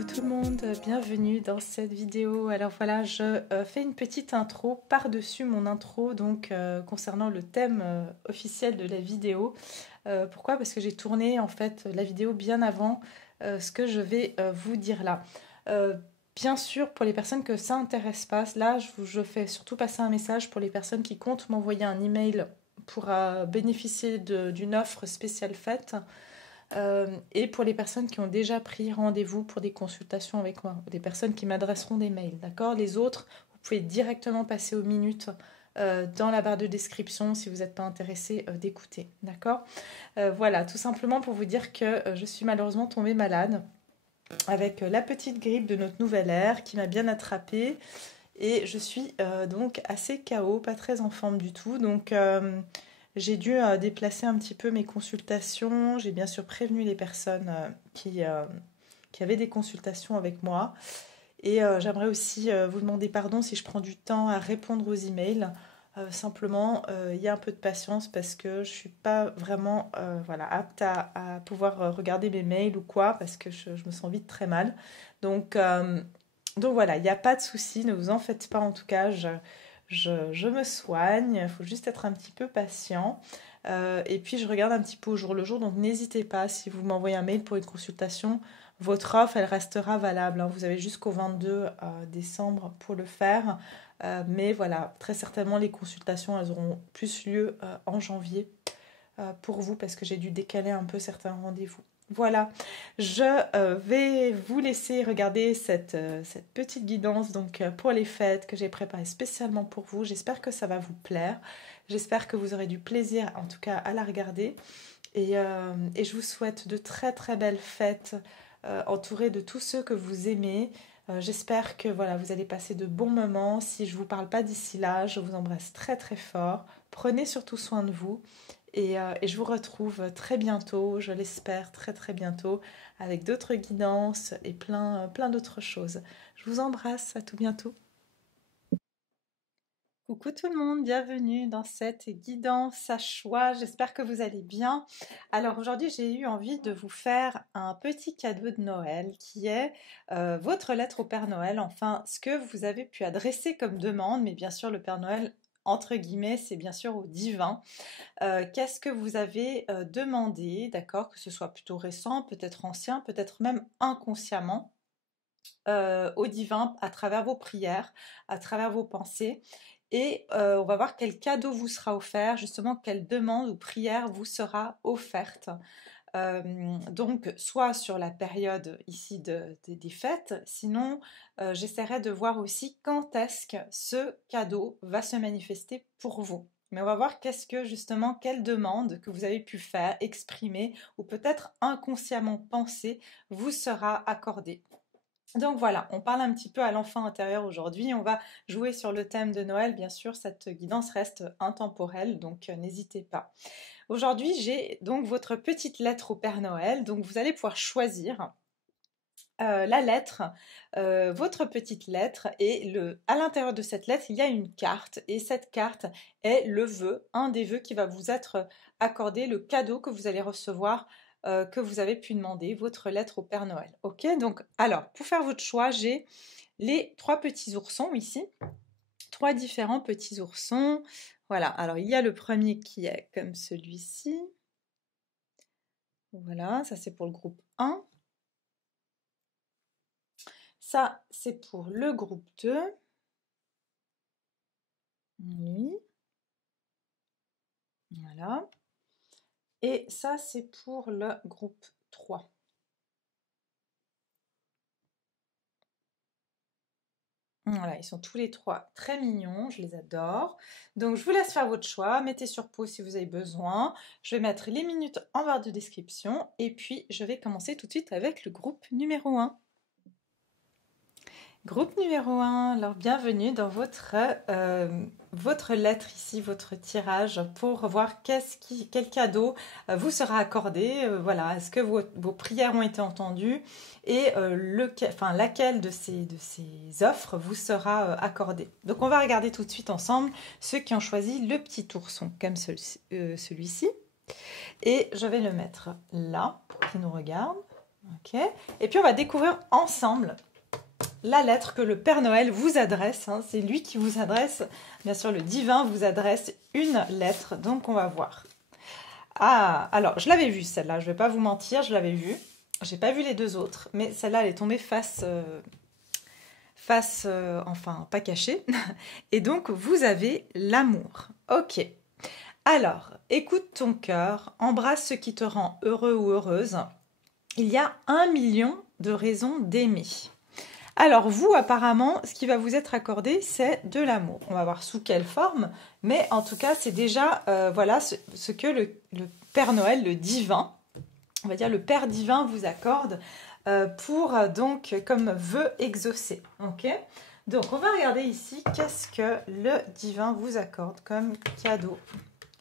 Coucou tout le monde, bienvenue dans cette vidéo. Alors voilà, je fais une petite intro par-dessus mon intro donc concernant le thème officiel de la vidéo. Pourquoi? Parce que j'ai tourné en fait la vidéo bien avant ce que je vais vous dire là. Bien sûr, pour les personnes que ça intéresse pas, là je fais surtout passer un message pour les personnes qui comptent m'envoyer un email pour bénéficier d'une offre spéciale faite. Et pour les personnes qui ont déjà pris rendez-vous pour des consultations avec moi, des personnes qui m'adresseront des mails, d'accord? Les autres, vous pouvez directement passer aux minutes dans la barre de description si vous n'êtes pas intéressé d'écouter, d'accord? Voilà, tout simplement pour vous dire que je suis malheureusement tombée malade avec la petite grippe de notre nouvelle ère qui m'a bien attrapée et je suis donc assez KO, pas très en forme du tout, donc... j'ai dû déplacer un petit peu mes consultations. J'ai bien sûr prévenu les personnes qui avaient des consultations avec moi. Et j'aimerais aussi vous demander pardon si je prends du temps à répondre aux emails. Simplement, il y a un peu de patience parce que je ne suis pas vraiment voilà, apte à pouvoir regarder mes mails ou quoi, parce que je me sens vite très mal. Donc voilà, il n'y a pas de souci, ne vous en faites pas en tout cas. Je me soigne, il faut juste être un petit peu patient. Et puis je regarde un petit peu au jour le jour, donc n'hésitez pas, si vous m'envoyez un mail pour une consultation, votre offre, elle restera valable, hein. Vous avez jusqu'au 22 décembre pour le faire. Mais voilà, très certainement les consultations, elles auront plus lieu en janvier pour vous, parce que j'ai dû décaler un peu certains rendez-vous. Voilà, je vais vous laisser regarder cette petite guidance donc, pour les fêtes que j'ai préparée spécialement pour vous. J'espère que ça va vous plaire. J'espère que vous aurez du plaisir en tout cas à la regarder. Et je vous souhaite de très très belles fêtes entourées de tous ceux que vous aimez. J'espère que voilà, vous allez passer de bons moments. Si je ne vous parle pas d'ici là, je vous embrasse très très fort. Prenez surtout soin de vous. Et je vous retrouve très bientôt, je l'espère très très bientôt, avec d'autres guidances et plein d'autres choses. Je vous embrasse, à tout bientôt. Coucou tout le monde, bienvenue dans cette guidance à choix, j'espère que vous allez bien. Alors aujourd'hui j'ai eu envie de vous faire un petit cadeau de Noël qui est votre lettre au Père Noël, enfin ce que vous avez pu adresser comme demande, mais bien sûr le Père Noël entre guillemets c'est bien sûr au divin. Qu'est-ce que vous avez demandé, d'accord, que ce soit plutôt récent, peut-être ancien, peut-être même inconsciemment, au divin à travers vos prières, à travers vos pensées. Et on va voir quel cadeau vous sera offert, justement quelle demande ou prière vous sera offerte. Donc soit sur la période ici des fêtes, sinon j'essaierai de voir aussi quand est-ce que ce cadeau va se manifester pour vous. Mais on va voir qu'est-ce que justement, quelle demande que vous avez pu faire, exprimer ou peut-être inconsciemment penser vous sera accordée. Donc voilà, on parle un petit peu à l'enfant intérieur aujourd'hui, on va jouer sur le thème de Noël, bien sûr cette guidance reste intemporelle, donc n'hésitez pas. Aujourd'hui j'ai donc votre petite lettre au Père Noël, donc vous allez pouvoir choisir la lettre, votre petite lettre, et à l'intérieur de cette lettre il y a une carte, et cette carte est le vœu, un des vœux qui va vous être accordé, le cadeau que vous allez recevoir, que vous avez pu demander, votre lettre au Père Noël. Ok, donc alors pour faire votre choix, j'ai les 3 petits oursons ici, 3 différents petits oursons. Voilà, alors il y a le premier qui est comme celui-ci. Voilà, ça c'est pour le groupe 1. Ça c'est pour le groupe 2. Lui. Voilà. Et ça c'est pour le groupe 3. Voilà, ils sont tous les 3 très mignons, je les adore. Donc je vous laisse faire votre choix, mettez sur pause si vous avez besoin. Je vais mettre les minutes en barre de description et puis je vais commencer tout de suite avec le groupe numéro 1. Groupe numéro 1, alors bienvenue dans votre lettre ici, votre tirage pour voir quel cadeau vous sera accordé. Voilà, est-ce que vos prières ont été entendues et laquelle de ces offres vous sera accordée. Donc on va regarder tout de suite ensemble ceux qui ont choisi le petit ourson comme celui-ci. Et je vais le mettre là pour qu'il nous regarde. Ok. Et puis on va découvrir ensemble la lettre que le Père Noël vous adresse. Hein. C'est lui qui vous adresse. Bien sûr, le divin vous adresse une lettre. Donc on va voir. Ah, alors je l'avais vue celle-là. Je ne vais pas vous mentir, je l'avais vue. J'ai pas vu les deux autres, mais celle-là elle est tombée face, enfin pas cachée. Et donc vous avez l'amour. Ok. Alors, écoute ton cœur, embrasse ce qui te rend heureux ou heureuse. Il y a 1 million de raisons d'aimer. Alors vous, apparemment, ce qui va vous être accordé, c'est de l'amour. On va voir sous quelle forme, mais en tout cas, c'est déjà voilà ce que le Père Noël, le divin, on va dire le Père divin vous accorde pour donc comme vœu exaucé. Ok. Donc on va regarder ici qu'est-ce que le divin vous accorde comme cadeau.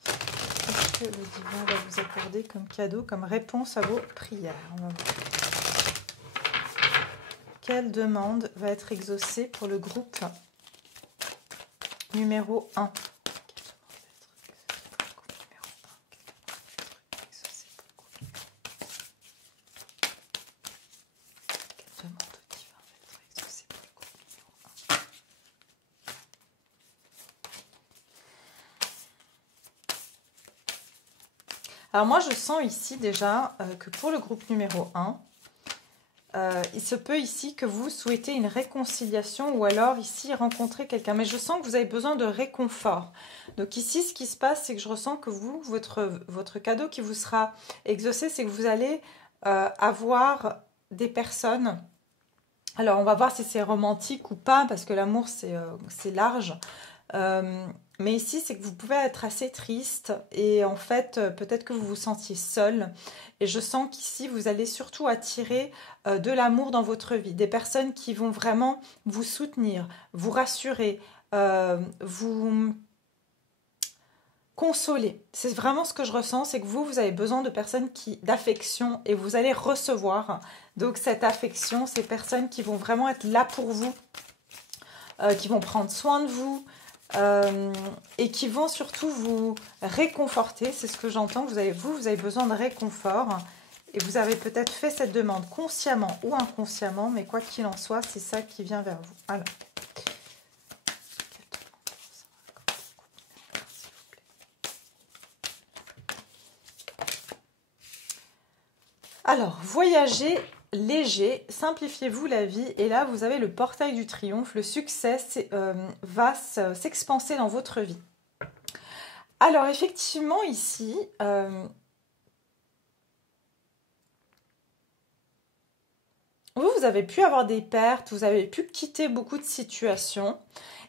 Qu'est-ce que le divin va vous accorder comme cadeau, comme réponse à vos prières. On va voir. Quelle demande va être exaucée pour le groupe numéro 1? Alors moi je sens ici déjà que pour le groupe numéro 1, il se peut ici que vous souhaitez une réconciliation ou alors ici rencontrer quelqu'un. Mais je sens que vous avez besoin de réconfort. Donc ici, ce qui se passe, c'est que je ressens que vous, votre cadeau qui vous sera exaucé, c'est que vous allez avoir des personnes. Alors, on va voir si c'est romantique ou pas, parce que l'amour, c'est large. Mais ici, c'est que vous pouvez être assez triste et en fait, peut-être que vous vous sentiez seul. Et je sens qu'ici, vous allez surtout attirer de l'amour dans votre vie. Des personnes qui vont vraiment vous soutenir, vous rassurer, vous consoler. C'est vraiment ce que je ressens, c'est que vous avez besoin de personnes d'affection et vous allez recevoir donc cette affection, ces personnes qui vont vraiment être là pour vous, qui vont prendre soin de vous, et qui vont surtout vous réconforter. C'est ce que j'entends, vous avez besoin de réconfort et vous avez peut-être fait cette demande consciemment ou inconsciemment, mais quoi qu'il en soit, c'est ça qui vient vers vous. Alors, voyagez léger, simplifiez-vous la vie et là vous avez le portail du triomphe, le succès va s'expanser dans votre vie. Alors effectivement ici, vous avez pu avoir des pertes, vous avez pu quitter beaucoup de situations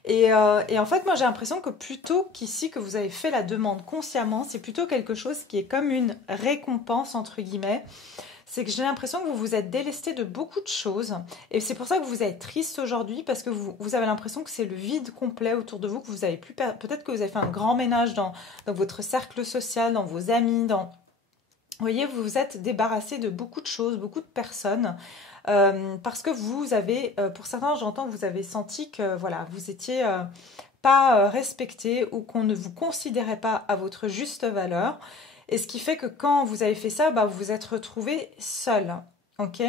et en fait moi j'ai l'impression que plutôt qu'ici que vous avez fait la demande consciemment, c'est plutôt quelque chose qui est comme une récompense entre guillemets. C'est que j'ai l'impression que vous vous êtes délesté de beaucoup de choses. Et c'est pour ça que vous êtes triste aujourd'hui, parce que vous avez l'impression que c'est le vide complet autour de vous, que vous avez plus... Peut-être que vous avez fait un grand ménage dans votre cercle social, dans vos amis, Vous voyez, vous vous êtes débarrassé de beaucoup de choses, beaucoup de personnes, parce que vous avez... pour certains, j'entends que vous avez senti que, voilà, vous étiez... pas respecté ou qu'on ne vous considérait pas à votre juste valeur. Et ce qui fait que quand vous avez fait ça, vous vous êtes retrouvé seul. Ok ?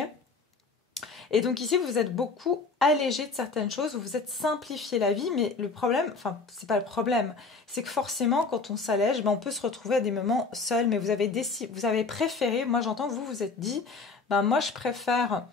Et donc ici, vous vous êtes beaucoup allégé de certaines choses, vous vous êtes simplifié la vie, mais le problème, enfin, c'est pas le problème, c'est que forcément, quand on s'allège, on peut se retrouver à des moments seuls, mais vous avez préféré, moi j'entends que vous vous êtes dit, moi je préfère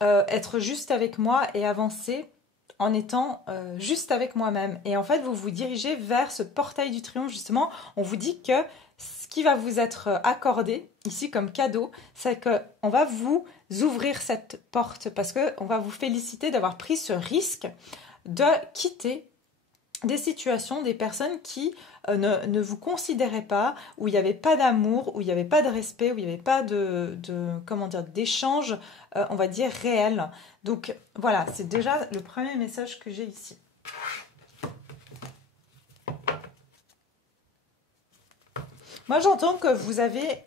être juste avec moi et avancer en étant juste avec moi-même. Et en fait, vous vous dirigez vers ce portail du triomphe, justement. On vous dit que ce qui va vous être accordé, ici comme cadeau, c'est qu'on va vous ouvrir cette porte parce qu'on va vous féliciter d'avoir pris ce risque de quitter des situations, des personnes qui ne vous considéraient pas, où il n'y avait pas d'amour, où il n'y avait pas de respect, où il n'y avait pas d'échange, on va dire, réel. Donc voilà, c'est déjà le premier message que j'ai ici. Moi, j'entends que vous avez...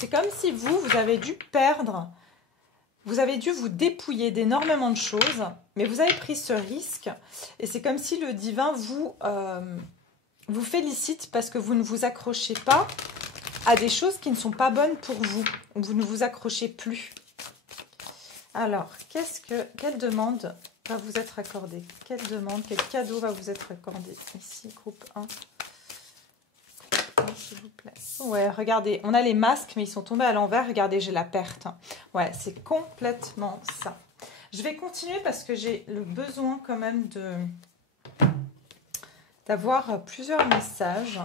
c'est comme si vous avez dû perdre... Vous avez dû vous dépouiller d'énormément de choses, mais vous avez pris ce risque. Et c'est comme si le divin vous félicite parce que vous ne vous accrochez pas à des choses qui ne sont pas bonnes pour vous. Vous ne vous accrochez plus. Alors, quelle demande va vous être accordée? Quelle demande, quel cadeau va vous être accordé? Ici, groupe 1. S'il vous plaît. Ouais, regardez, on a les masques, mais ils sont tombés à l'envers. Regardez, j'ai la perte. Ouais, c'est complètement ça. Je vais continuer parce que j'ai le besoin quand même d'avoir plusieurs messages.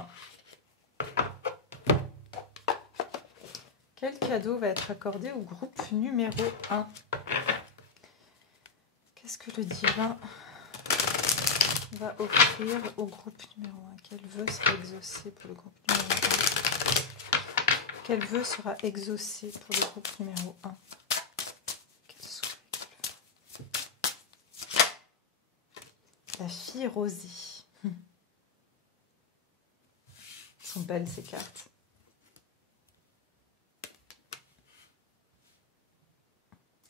Quel cadeau va être accordé au groupe numéro 1? Qu'est-ce que le divin va offrir au groupe numéro 1? Quel vœu sera exaucé pour le groupe numéro 1? Quel vœu sera exaucé pour le groupe numéro 1? La fille Rosie. Elles sont belles ces cartes.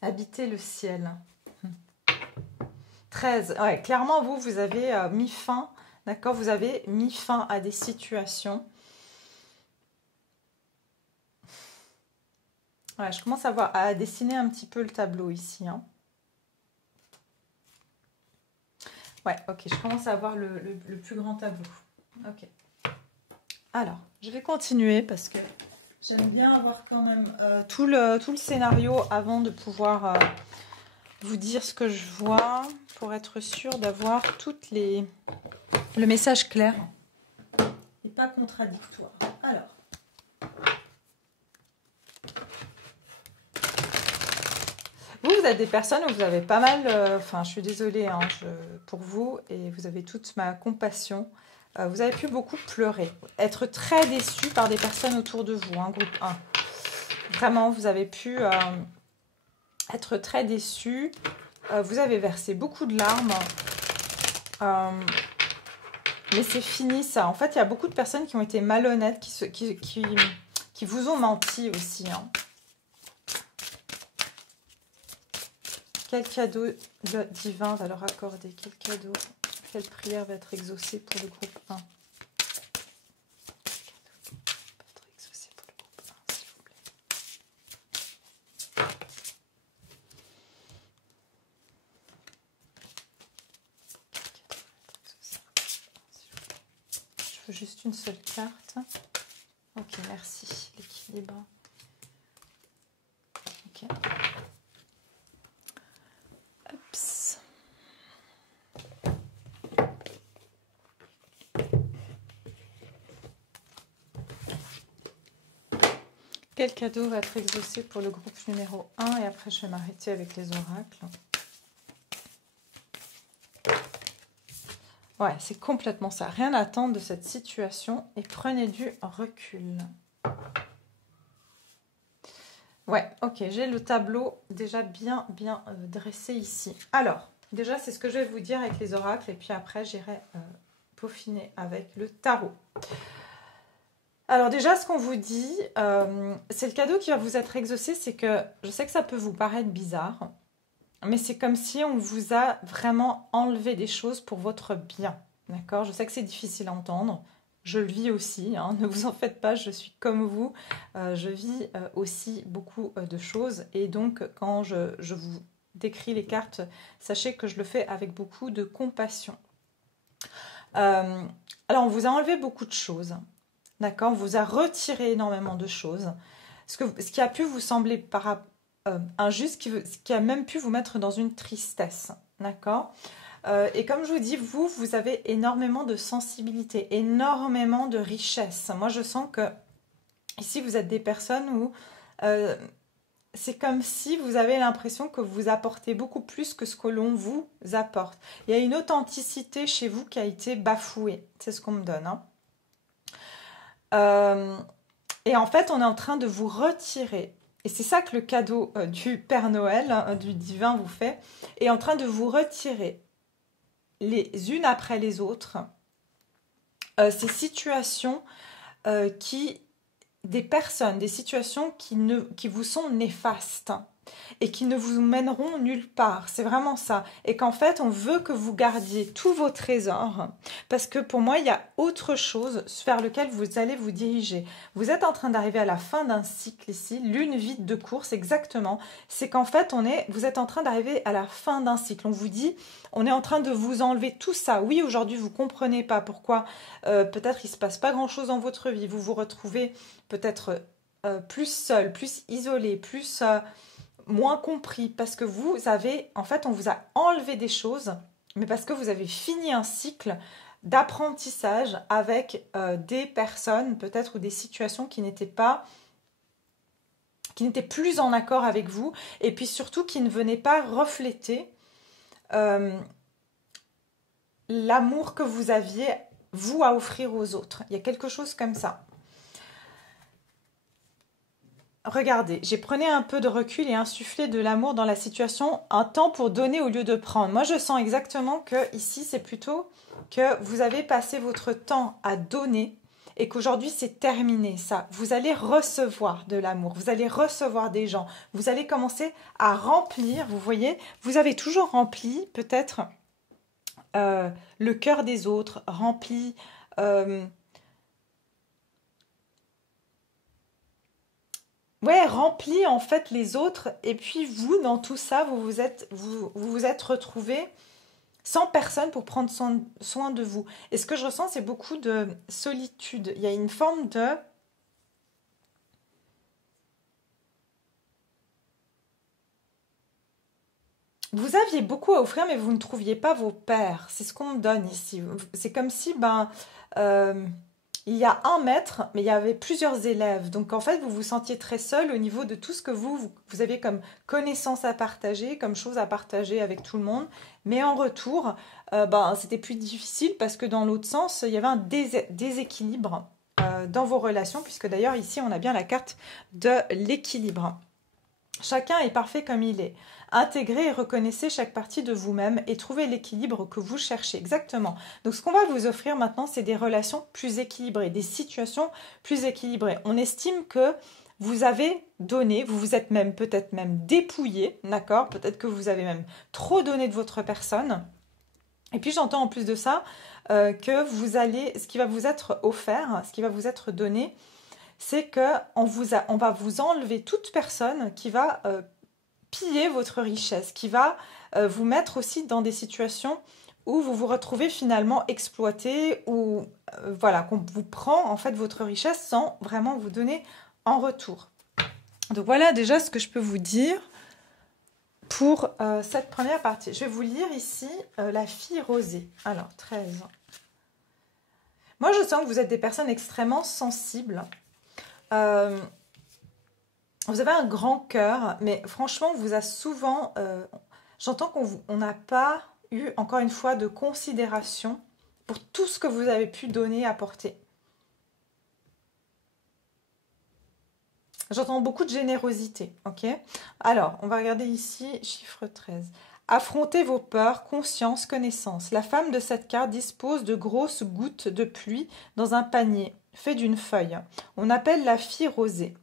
Habiter le ciel. 13. Ouais, clairement, vous avez mis fin, d'accord? Vous avez mis fin à des situations. Ouais, je commence à dessiner un petit peu le tableau ici. Hein. Ouais, ok, je commence à avoir le plus grand tableau. Ok. Alors, je vais continuer parce que j'aime bien avoir quand même tout le scénario avant de pouvoir vous dire ce que je vois pour être sûre d'avoir le message clair et pas contradictoire. Alors, vous êtes des personnes où vous avez pas mal, enfin je suis désolée hein, pour vous et vous avez toute ma compassion. Vous avez pu beaucoup pleurer, être très déçu par des personnes autour de vous, hein, groupe 1. Vraiment, vous avez pu être très déçu. Vous avez versé beaucoup de larmes. Mais c'est fini ça. En fait, il y a beaucoup de personnes qui ont été malhonnêtes, qui vous ont menti aussi. Hein. Quel cadeau divin va leur accorder? Quel cadeau, quelle prière va être exaucée pour le groupe 1? Juste une seule carte. Ok, merci. L'équilibre. Ok. Oups. Quel cadeau va être exaucé pour le groupe numéro 1? Et après, je vais m'arrêter avec les oracles. Ouais, c'est complètement ça. Rien à attendre de cette situation et prenez du recul. Ouais, ok, j'ai le tableau déjà bien dressé ici. Alors, déjà, c'est ce que je vais vous dire avec les oracles et puis après, j'irai peaufiner avec le tarot. Alors déjà, ce qu'on vous dit, c'est le cadeau qui va vous être exaucé, c'est que, je sais que ça peut vous paraître bizarre, mais c'est comme si on vous a vraiment enlevé des choses pour votre bien. D'accord? Je sais que c'est difficile à entendre. Je le vis aussi. Hein, ne vous en faites pas, je suis comme vous. Je vis aussi beaucoup de choses. Et donc, quand je vous décris les cartes, sachez que je le fais avec beaucoup de compassion. Alors, on vous a enlevé beaucoup de choses. D'accord? On vous a retiré énormément de choses. Ce qui a pu vous sembler injuste, ce qui a même pu vous mettre dans une tristesse, d'accord? Et comme je vous dis, vous avez énormément de sensibilité, énormément de richesse. Moi, je sens que ici, vous êtes des personnes où c'est comme si vous avez l'impression que vous apportez beaucoup plus que ce que l'on vous apporte. Il y a une authenticité chez vous qui a été bafouée, c'est ce qu'on me donne. Hein. Et en fait, on est en train de vous retirer. Et c'est ça que le cadeau du Père Noël, hein, du divin vous fait, est en train de vous retirer les unes après les autres ces situations des situations qui vous sont néfastes. et qui ne vous mèneront nulle part. C'est vraiment ça. Et qu'en fait, on veut que vous gardiez tous vos trésors parce que pour moi, il y a autre chose vers lequel vous allez vous diriger. Vous êtes en train d'arriver à la fin d'un cycle ici, lune vide de course exactement. C'est qu'en fait, vous êtes en train d'arriver à la fin d'un cycle. On vous dit, on est en train de vous enlever tout ça. Oui, aujourd'hui, vous comprenez pas pourquoi peut-être il se passe pas grand-chose dans votre vie. Vous vous retrouvez peut-être plus seul, plus isolé, plus moins compris parce que vous avez, en fait, on vous a enlevé des choses, mais parce que vous avez fini un cycle d'apprentissage avec des personnes peut-être ou des situations qui n'étaient plus en accord avec vous et puis surtout qui ne venaient pas refléter l'amour que vous aviez vous à offrir aux autres. Il y a quelque chose comme ça. Regardez, j'ai pris un peu de recul et insufflé de l'amour dans la situation, un temps pour donner au lieu de prendre. Moi, je sens exactement que ici, c'est plutôt que vous avez passé votre temps à donner et qu'aujourd'hui, c'est terminé, ça. Vous allez recevoir de l'amour, vous allez recevoir des gens, vous allez commencer à remplir, vous voyez, vous avez toujours rempli peut-être le cœur des autres, rempli... Ouais, rempli en fait les autres. Et puis vous, dans tout ça, vous êtes retrouvés sans personne pour prendre soin de vous. Et ce que je ressens, c'est beaucoup de solitude. Il y a une forme de... Vous aviez beaucoup à offrir, mais vous ne trouviez pas vos pairs. C'est ce qu'on me donne ici. C'est comme si, euh, il y a un maître, mais il y avait plusieurs élèves. Donc en fait, vous vous sentiez très seul au niveau de tout ce que vous aviez comme connaissances à partager, comme choses à partager avec tout le monde. Mais en retour, c'était plus difficile parce que dans l'autre sens, il y avait un déséquilibre dans vos relations, puisque d'ailleurs ici, on a bien la carte de l'équilibre. Chacun est parfait comme il est. Intégrez et reconnaissez chaque partie de vous-même et trouvez l'équilibre que vous cherchez. Exactement. Donc ce qu'on va vous offrir maintenant, c'est des relations plus équilibrées, des situations plus équilibrées. On estime que vous avez donné, vous vous êtes même peut-être même dépouillé, d'accord? Peut-être que vous avez même trop donné de votre personne. Et puis j'entends en plus de ça que ce qui va vous être offert, ce qui va vous être donné, c'est qu'on va vous enlever toute personne qui va piller votre richesse, qui va vous mettre aussi dans des situations où vous vous retrouvez finalement exploité, ou voilà, qu'on vous prend en fait votre richesse sans vraiment vous donner en retour. Donc voilà déjà ce que je peux vous dire pour cette première partie. Je vais vous lire ici la fille rosée. Alors, 13. Moi, je sens que vous êtes des personnes extrêmement sensibles. Vous avez un grand cœur, mais franchement, on vous a souvent... j'entends qu'on n'a pas eu, encore une fois, de considération pour tout ce que vous avez pu donner, apporter. J'entends beaucoup de générosité, ok? Alors, on va regarder ici, chiffre 13. Affrontez vos peurs, conscience, connaissance. La femme de cette carte dispose de grosses gouttes de pluie dans un panier fait d'une feuille. On l'appelle la fille rosée.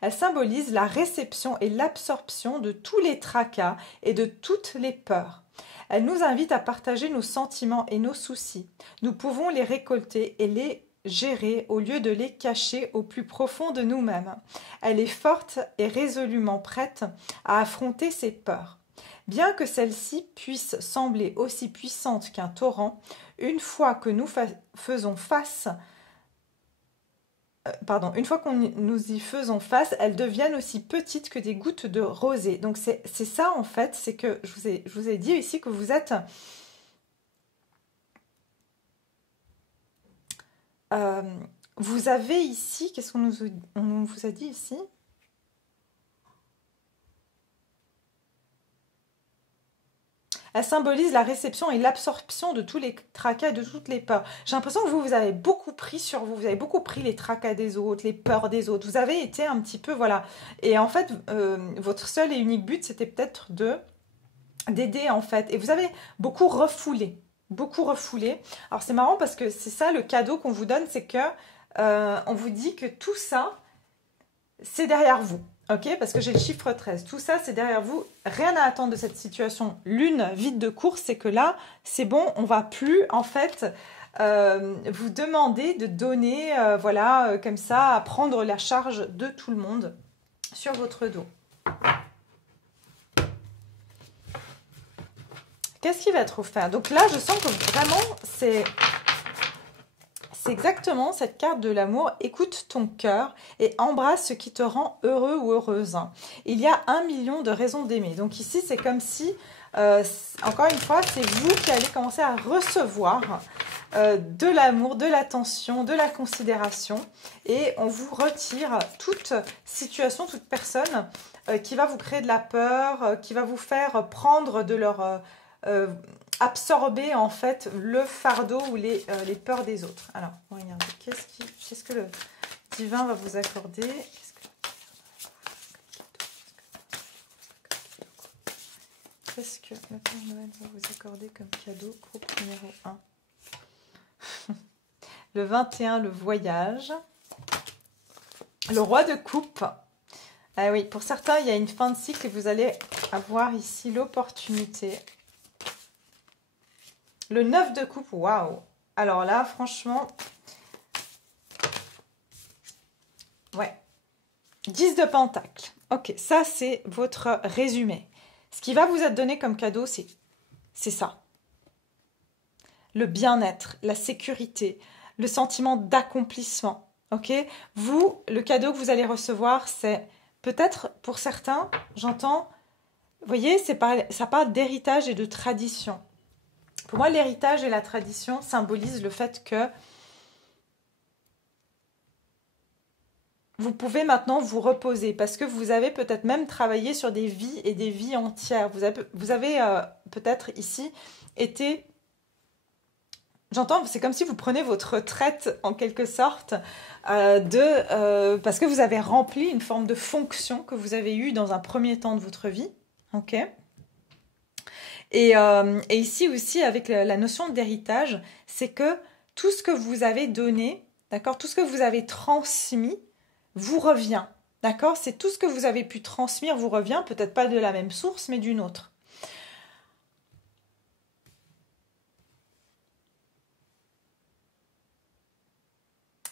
Elle symbolise la réception et l'absorption de tous les tracas et de toutes les peurs. Elle nous invite à partager nos sentiments et nos soucis. Nous pouvons les récolter et les gérer au lieu de les cacher au plus profond de nous-mêmes. Elle est forte et résolument prête à affronter ses peurs. Bien que celles-ci puissent sembler aussi puissantes qu'un torrent, une fois que nous faisons face, une fois que nous y faisons face, elles deviennent aussi petites que des gouttes de rosée. Donc c'est ça en fait, c'est que je vous ai dit ici que vous êtes... vous avez ici, qu'est-ce qu'on vous a dit ici? Elle symbolise la réception et l'absorption de tous les tracas et de toutes les peurs. J'ai l'impression que vous avez beaucoup pris sur vous. Vous avez beaucoup pris les tracas des autres, les peurs des autres. Vous avez été un petit peu, voilà. Et en fait, votre seul et unique but, c'était peut-être d'aider, en fait. Et vous avez beaucoup refoulé. Beaucoup refoulé. Alors, c'est marrant parce que c'est ça le cadeau qu'on vous donne, c'est que on vous dit que tout ça, c'est derrière vous. Ok, parce que j'ai le chiffre 13. Tout ça, c'est derrière vous. Rien à attendre de cette situation. Lune vide de course, c'est que là, c'est bon, on va plus, en fait, vous demander de donner, voilà, comme ça, à prendre la charge de tout le monde sur votre dos. Qu'est-ce qui va être offert? Donc là, je sens que vraiment, c'est exactement cette carte de l'amour. Écoute ton cœur et embrasse ce qui te rend heureux ou heureuse. Il y a 1 million de raisons d'aimer. Donc ici, c'est comme si, encore une fois, c'est vous qui allez commencer à recevoir de l'amour, de l'attention, de la considération. Et on vous retire toute situation, toute personne qui va vous créer de la peur, qui va vous faire prendre de leur... absorber en fait le fardeau ou les peurs des autres. Alors, regardez, qu'est-ce que le divin va vous accorder? Qu'est-ce que le Père Noël va vous accorder comme cadeau? Groupe numéro 1. Le 21, le voyage. Le roi de coupe. Ah oui, pour certains, il y a une fin de cycle et vous allez avoir ici l'opportunité. Le 9 de coupe, waouh! Alors là, franchement, ouais. 10 de pentacle. Ok, ça c'est votre résumé. Ce qui va vous être donné comme cadeau, c'est ça. Le bien-être, la sécurité, le sentiment d'accomplissement. Ok? Vous, le cadeau que vous allez recevoir, c'est peut-être pour certains, j'entends, vous voyez, ça parle d'héritage et de tradition. Pour moi, l'héritage et la tradition symbolisent le fait que vous pouvez maintenant vous reposer parce que vous avez peut-être même travaillé sur des vies et des vies entières. Vous avez peut-être ici été... J'entends, c'est comme si vous prenez votre retraite en quelque sorte parce que vous avez rempli une forme de fonction que vous avez eue dans un premier temps de votre vie. Ok ? Et ici aussi, avec la notion d'héritage, c'est que tout ce que vous avez donné, d'accord, tout ce que vous avez transmis, vous revient. D'accord? C'est tout ce que vous avez pu transmettre vous revient, peut-être pas de la même source, mais d'une autre.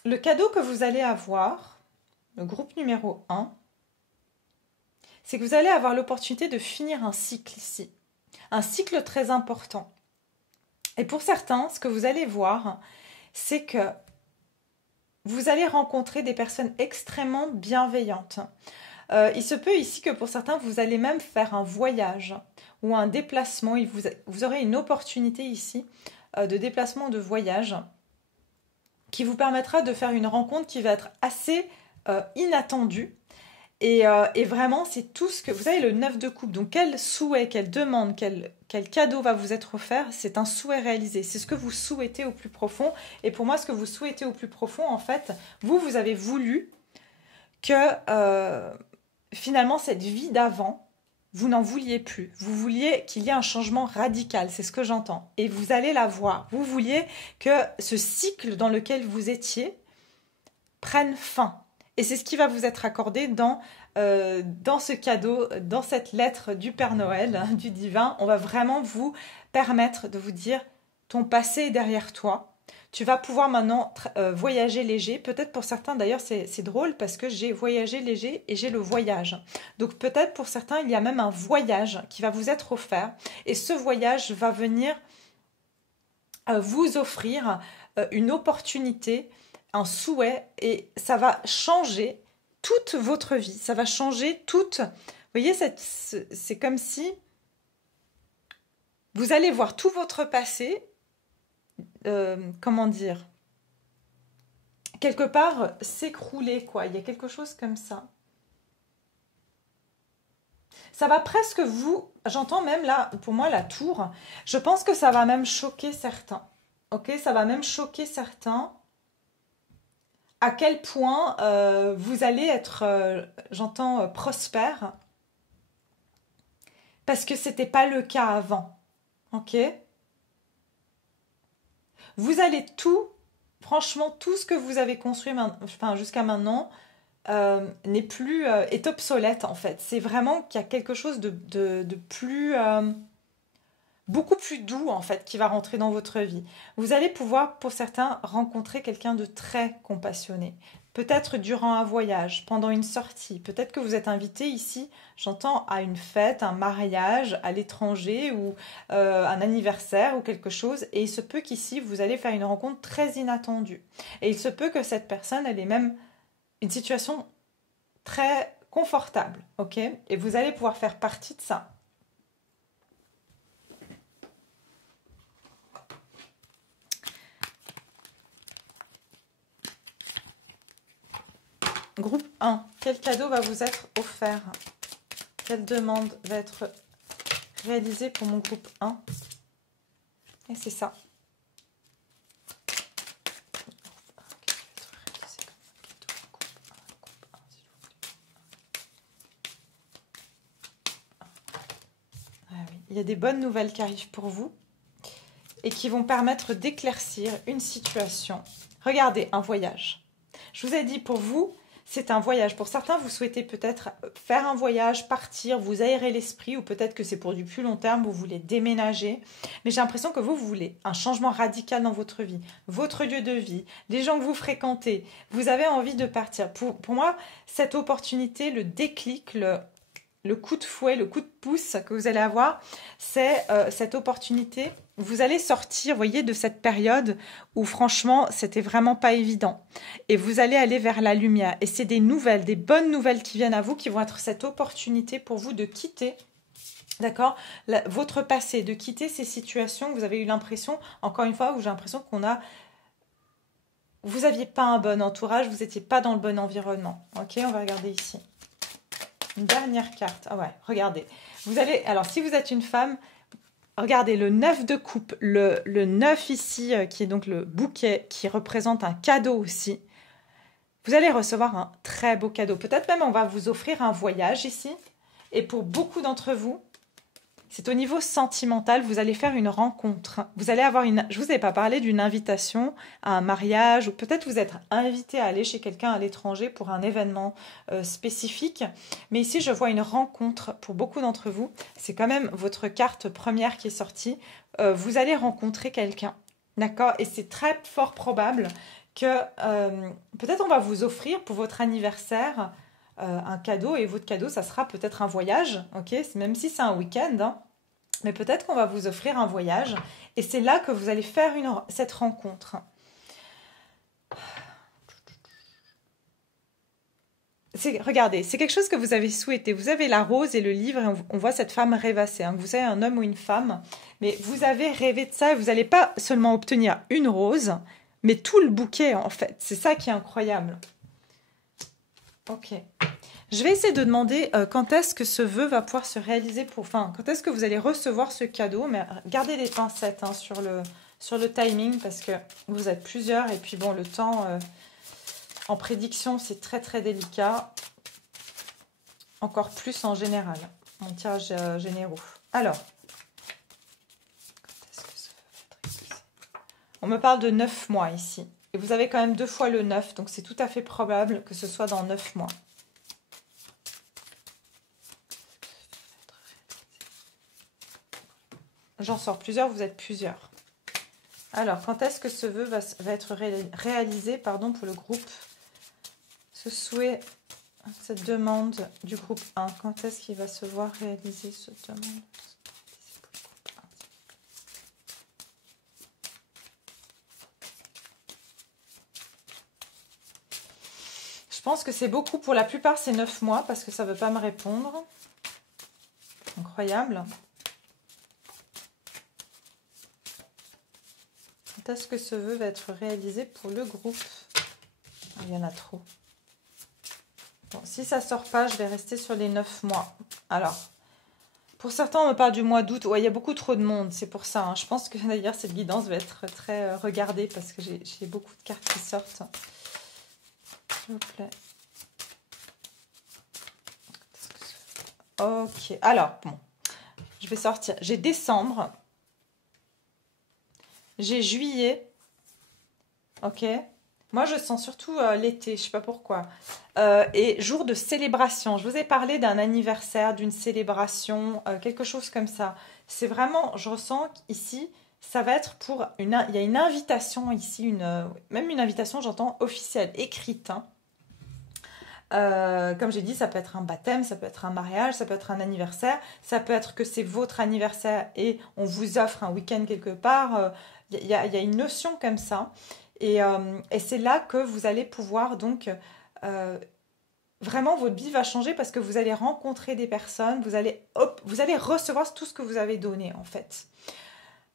Le cadeau que vous allez avoir, le groupe numéro 1, c'est que vous allez avoir l'opportunité de finir un cycle ici. Un cycle très important. Et pour certains, ce que vous allez voir, c'est que vous allez rencontrer des personnes extrêmement bienveillantes. Il se peut ici que pour certains, vous allez même faire un voyage ou un déplacement. Vous aurez une opportunité ici de déplacement, de voyage qui vous permettra de faire une rencontre qui va être assez inattendue. Et vraiment, c'est tout ce que... Vous avez le 9 de coupe, donc quel souhait, quelle demande, quel cadeau va vous être offert, c'est un souhait réalisé. C'est ce que vous souhaitez au plus profond. Et pour moi, ce que vous souhaitez au plus profond, en fait, vous avez voulu que finalement, cette vie d'avant, vous n'en vouliez plus. Vous vouliez qu'il y ait un changement radical, c'est ce que j'entends. Et vous allez la voir. Vous vouliez que ce cycle dans lequel vous étiez prenne fin. Et c'est ce qui va vous être accordé dans ce cadeau, dans cette lettre du Père Noël, du divin. On va vraiment vous permettre de vous dire, ton passé est derrière toi. Tu vas pouvoir maintenant voyager léger. Peut-être pour certains, d'ailleurs, c'est drôle parce que j'ai voyagé léger et j'ai le voyage. Donc peut-être pour certains, il y a même un voyage qui va vous être offert. Et ce voyage va venir vous offrir une opportunité, un souhait, et ça va changer toute votre vie. Ça va changer toute... Vous voyez, c'est comme si vous allez voir tout votre passé, comment dire, quelque part s'écrouler, quoi. Il y a quelque chose comme ça. Ça va presque vous... J'entends même là, pour moi, la tour. Je pense que ça va même choquer certains. Ok, ça va même choquer certains. À quel point vous allez être, j'entends, prospère. Parce que ce n'était pas le cas avant. Ok? Vous allez tout, franchement, tout ce que vous avez construit jusqu'à maintenant, n'est plus est obsolète en fait. C'est vraiment qu'il y a quelque chose de plus beaucoup plus doux en fait qui va rentrer dans votre vie. Vous allez pouvoir pour certains rencontrer quelqu'un de très compassionné. Peut-être durant un voyage, pendant une sortie. Peut-être que vous êtes invité ici, j'entends, à une fête, un mariage à l'étranger ou un anniversaire ou quelque chose. Et il se peut qu'ici, vous allez faire une rencontre très inattendue. Et il se peut que cette personne, elle ait même une situation très confortable, ok? Et vous allez pouvoir faire partie de ça. Groupe 1, quel cadeau va vous être offert? Quelle demande va être réalisée pour mon groupe 1? Et c'est ça. Ah oui. Il y a des bonnes nouvelles qui arrivent pour vous et qui vont permettre d'éclaircir une situation. Regardez, un voyage. Je vous ai dit, pour vous, c'est un voyage. Pour certains, vous souhaitez peut-être faire un voyage, partir, vous aérer l'esprit, ou peut-être que c'est pour du plus long terme, vous voulez déménager. Mais j'ai l'impression que vous voulez un changement radical dans votre vie, votre lieu de vie, les gens que vous fréquentez. Vous avez envie de partir. Pour moi, cette opportunité, le déclic, le coup de fouet, le coup de pouce que vous allez avoir, c'est cette opportunité. Vous allez sortir, vous voyez, de cette période où franchement, c'était vraiment pas évident. Et vous allez aller vers la lumière. Et c'est des nouvelles, des bonnes nouvelles qui viennent à vous, qui vont être cette opportunité pour vous de quitter, d'accord, votre passé, de quitter ces situations où vous avez eu l'impression, encore une fois, où j'ai l'impression vous n'aviez pas un bon entourage, vous n'étiez pas dans le bon environnement. Ok, on va regarder ici. Une dernière carte. Ah ouais, regardez. Vous allez, alors si vous êtes une femme, regardez le 9 de coupe, le 9 ici, qui est donc le bouquet, qui représente un cadeau aussi. Vous allez recevoir un très beau cadeau. Peut-être même on va vous offrir un voyage ici. Et pour beaucoup d'entre vous, c'est au niveau sentimental, vous allez faire une rencontre. Vous allez avoir je vous ai pas parlé d'une invitation à un mariage, ou peut-être vous êtes invité à aller chez quelqu'un à l'étranger pour un événement spécifique. Mais ici, je vois une rencontre pour beaucoup d'entre vous. C'est quand même votre carte première qui est sortie. Vous allez rencontrer quelqu'un, d'accord? Et c'est très fort probable que peut-être on va vous offrir pour votre anniversaire un cadeau, et votre cadeau, ça sera peut-être un voyage, ok, même si c'est un week-end, hein, mais peut-être qu'on va vous offrir un voyage, et c'est là que vous allez faire cette rencontre. Regardez, c'est quelque chose que vous avez souhaité. Vous avez la rose et le livre, et on voit cette femme rêvasser, hein, que vous savez, un homme ou une femme, mais vous avez rêvé de ça, et vous n'allez pas seulement obtenir une rose, mais tout le bouquet, en fait. C'est ça qui est incroyable. Ok. Je vais essayer de demander quand est-ce que ce vœu va pouvoir se réaliser quand est-ce que vous allez recevoir ce cadeau, mais gardez les pincettes hein, sur le timing parce que vous êtes plusieurs et puis bon, le temps en prédiction, c'est très très délicat. Encore plus en général, en tirage généraux. Alors, quand est-ce que ça va être réalisé? On me parle de 9 mois ici. Et vous avez quand même 2 fois le 9, donc c'est tout à fait probable que ce soit dans 9 mois. J'en sors plusieurs, vous êtes plusieurs. Alors, quand est-ce que ce vœu va être réalisé pour le groupe? Ce souhait, cette demande du groupe 1, quand est-ce qu'il va se voir réaliser cette demande? Je pense que c'est beaucoup. Pour la plupart, c'est 9 mois parce que ça ne veut pas me répondre. Incroyable. Quand est-ce que ce vœu va être réalisé pour le groupe? Il y en a trop. Bon, si ça ne sort pas, je vais rester sur les 9 mois. Alors, pour certains, on me parle du mois d'août. Ouais, il y a beaucoup trop de monde, c'est pour ça. Hein. Je pense que d'ailleurs, cette guidance va être très regardée parce que j'ai beaucoup de cartes qui sortent. S'il vous plaît. Ok, alors, bon. Je vais sortir. J'ai décembre. J'ai juillet. Ok. Moi, je sens surtout l'été, je sais pas pourquoi. Et jour de célébration. Je vous ai parlé d'un anniversaire, d'une célébration, quelque chose comme ça. C'est vraiment, je ressens qu'ici, ça va être pour une... Il y a une invitation ici, même une invitation, j'entends, officielle, écrite. Hein. Comme j'ai dit, ça peut être un baptême, ça peut être un mariage, ça peut être un anniversaire, ça peut être que c'est votre anniversaire et on vous offre un week-end quelque part. Il y a une notion comme ça. Et c'est là que vous allez pouvoir donc euh, vraiment votre vie va changer parce que vous allez rencontrer des personnes, vous allez recevoir tout ce que vous avez donné en fait.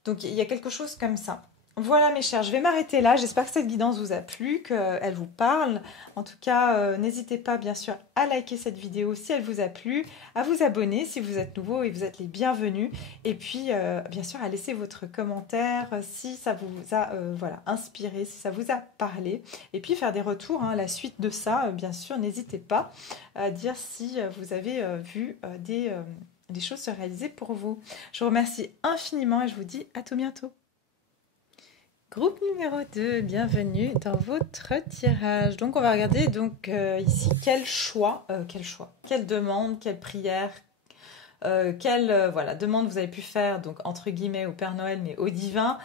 Donc il y a quelque chose comme ça. Voilà mes chers, je vais m'arrêter là. J'espère que cette guidance vous a plu, qu'elle vous parle. En tout cas, n'hésitez pas bien sûr à liker cette vidéo si elle vous a plu, à vous abonner si vous êtes nouveau et vous êtes les bienvenus. Et puis bien sûr à laisser votre commentaire si ça vous a voilà, inspiré, si ça vous a parlé. Et puis faire des retours, hein, la suite de ça, bien sûr, n'hésitez pas à dire si vous avez vu des choses se réaliser pour vous. Je vous remercie infiniment et je vous dis à tout bientôt. Groupe numéro 2, bienvenue dans votre tirage. Donc on va regarder donc ici quel choix, quelle demande, quelle prière, quelle voilà, demande vous avez pu faire donc entre guillemets au Père Noël mais au divin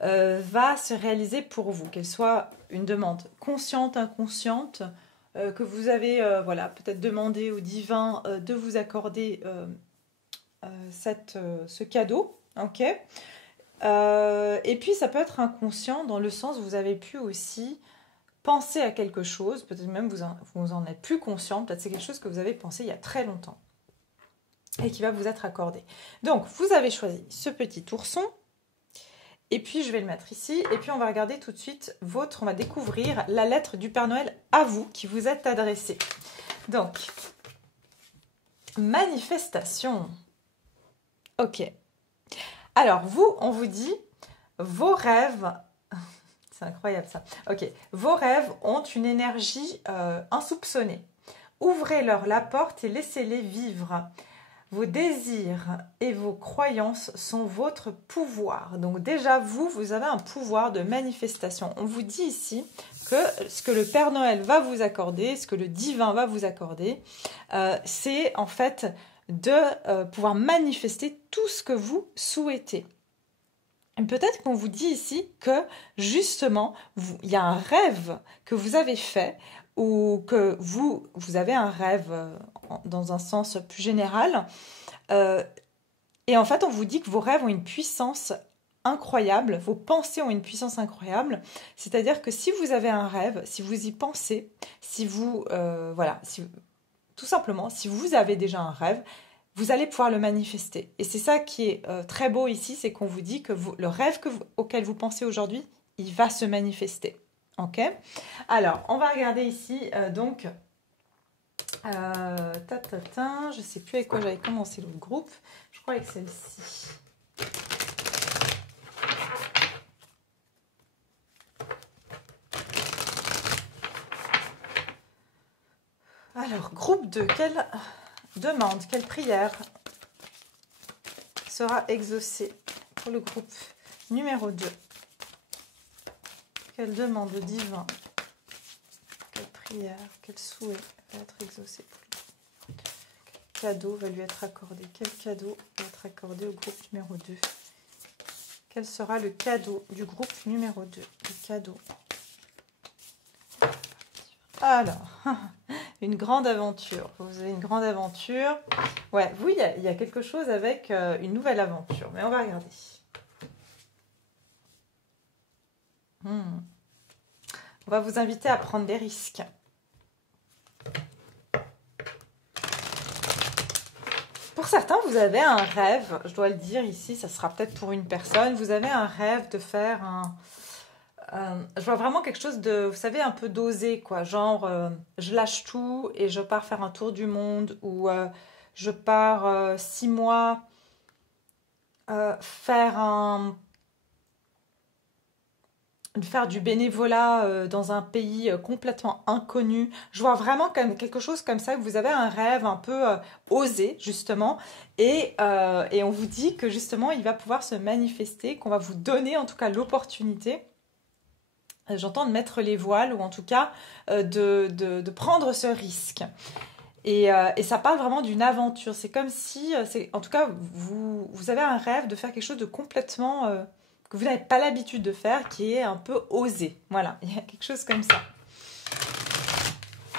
va se réaliser pour vous, qu'elle soit une demande consciente, inconsciente, que vous avez voilà, peut-être demandé au divin de vous accorder ce cadeau, ok. Et puis ça peut être inconscient dans le sens où vous avez pu aussi penser à quelque chose, peut-être même vous en êtes plus conscient, peut-être c'est quelque chose que vous avez pensé il y a très longtemps et qui va vous être accordé. Donc vous avez choisi ce petit ourson et puis je vais le mettre ici et puis on va regarder tout de suite on va découvrir la lettre du Père Noël à vous qui vous êtes adressée. Donc manifestation. Ok. Alors, on vous dit, vos rêves, c'est incroyable ça, ok, vos rêves ont une énergie insoupçonnée. Ouvrez-leur la porte et laissez-les vivre. Vos désirs et vos croyances sont votre pouvoir. Donc déjà, vous avez un pouvoir de manifestation. On vous dit ici que ce que le Père Noël va vous accorder, ce que le divin va vous accorder, c'est en fait de pouvoir manifester tout ce que vous souhaitez. Peut-être qu'on vous dit ici que justement, il y a un rêve que vous avez fait ou que vous avez un rêve dans un sens plus général. Et en fait, on vous dit que vos rêves ont une puissance incroyable, vos pensées ont une puissance incroyable. C'est-à-dire que si vous avez un rêve, si vous y pensez, si vous... voilà, tout simplement, si vous avez déjà un rêve, vous allez pouvoir le manifester. Et c'est ça qui est très beau ici, c'est qu'on vous dit que le rêve auquel vous pensez aujourd'hui, il va se manifester. Ok? Alors, on va regarder ici, donc, je ne sais plus avec quoi j'avais commencé l'autre groupe. Je crois avec celle-ci. Alors, groupe 2, quelle demande, quelle prière sera exaucée pour le groupe numéro 2? Quelle demande divine, quelle prière, quel souhait va être exaucé pour lui? Quel cadeau va lui être accordé? Quel cadeau va être accordé au groupe numéro 2? Quel sera le cadeau du groupe numéro 2? Le cadeau. Alors, une grande aventure. Vous avez une grande aventure. Ouais, vous, il y a quelque chose avec une nouvelle aventure. Mais on va regarder. On va vous inviter à prendre des risques. Pour certains, vous avez un rêve. Je dois le dire ici, ça sera peut-être pour une personne. Vous avez un rêve de faire je vois vraiment quelque chose de, vous savez, un peu d'oser, quoi. Genre, je lâche tout et je pars faire un tour du monde ou je pars 6 mois faire du bénévolat dans un pays complètement inconnu. Je vois vraiment comme quelque chose comme ça, que vous avez un rêve un peu osé, justement, et on vous dit que justement, il va pouvoir se manifester, qu'on va vous donner en tout cas l'opportunité J'entends de mettre les voiles, ou en tout cas de prendre ce risque. Et ça parle vraiment d'une aventure. C'est comme si, en tout cas, vous avez un rêve de faire quelque chose de complètement que vous n'avez pas l'habitude de faire, qui est un peu osé. Voilà, il y a quelque chose comme ça.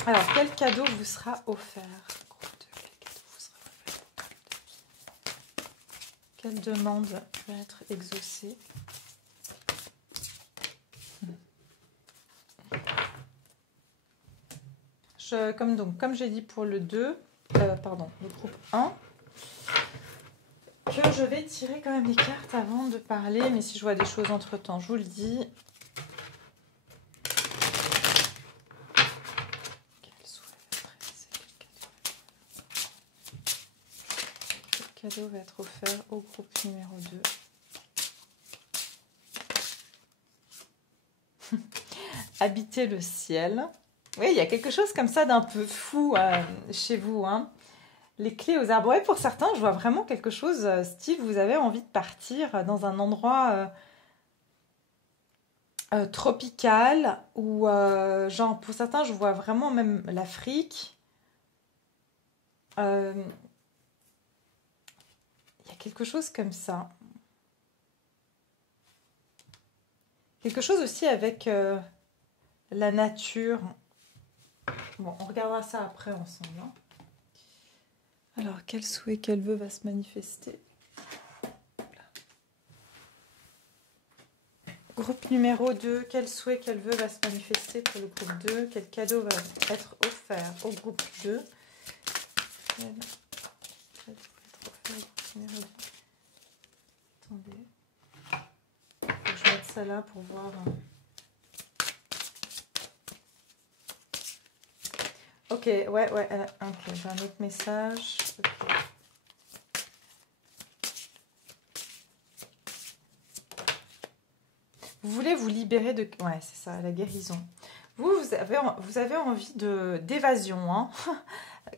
Alors, quel cadeau vous sera offert? Quelle demande va être exaucée? Comme j'ai dit pour le 2, le groupe 1, que je vais tirer quand même les cartes avant de parler, mais si je vois des choses entre temps, je vous le dis. Quel cadeau va être offert au groupe numéro 2? Habiter le ciel. Oui, il y a quelque chose comme ça d'un peu fou chez vous, hein. Les clés aux arbres. Ouais, pour certains, je vois vraiment quelque chose. Steve, vous avez envie de partir dans un endroit tropical, ou genre, pour certains, je vois vraiment même l'Afrique. Il y a quelque chose comme ça. Quelque chose aussi avec la nature. Bon, on regardera ça après ensemble, hein. Alors, quel souhait, quel vœu va se manifester? Groupe numéro 2, quel souhait, quel vœu va se manifester pour le groupe 2? Quel cadeau va être offert au groupe 2? Quel cadeau va être offert au groupe numéro 2? Attendez. Je vais mettre ça là pour voir. Ok, ouais, ok, j'ai un autre message. Okay. Vous voulez vous libérer de... Ouais, c'est ça, la guérison. Vous avez envie d'évasion, hein.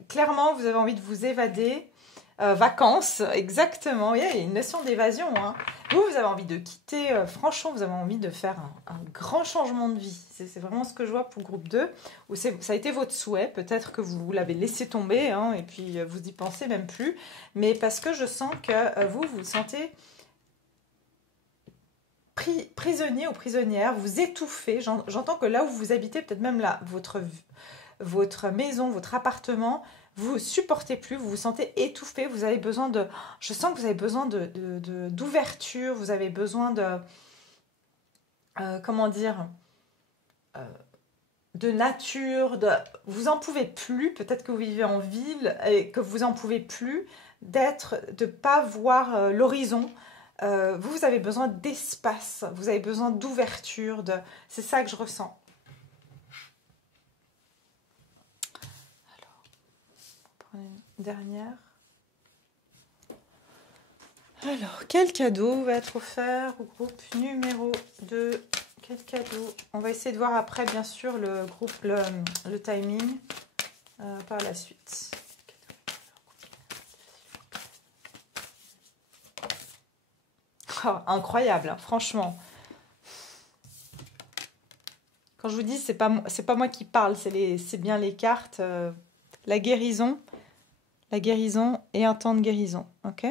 Clairement, vous avez envie de vous évader. Vacances, exactement. Il y a une notion d'évasion, hein. Vous avez envie de quitter. Franchement, vous avez envie de faire un grand changement de vie. C'est vraiment ce que je vois pour le groupe 2. Où ça a été votre souhait. Peut-être que vous l'avez laissé tomber, hein, et puis vous y pensez même plus. Mais parce que je sens que vous sentez prisonnier ou prisonnière, vous étouffez. J'entends que là où vous habitez, peut-être même là, votre maison, votre appartement, vous supportez plus, vous vous sentez étouffé, vous avez besoin de... Je sens que vous avez besoin d'ouverture, vous avez besoin de... comment dire, de nature, vous en pouvez plus, peut-être que vous vivez en ville et que vous en pouvez plus de pas voir l'horizon. Vous avez besoin d'espace, vous avez besoin d'ouverture, c'est ça que je ressens. Alors, on va prendre une dernière. Alors, quel cadeau va être offert au groupe numéro 2? Quel cadeau? On va essayer de voir après, bien sûr, le timing par la suite. Oh, incroyable, hein, franchement. Quand je vous dis, c'est pas moi qui parle, c'est bien les cartes. La guérison et un temps de guérison, ok?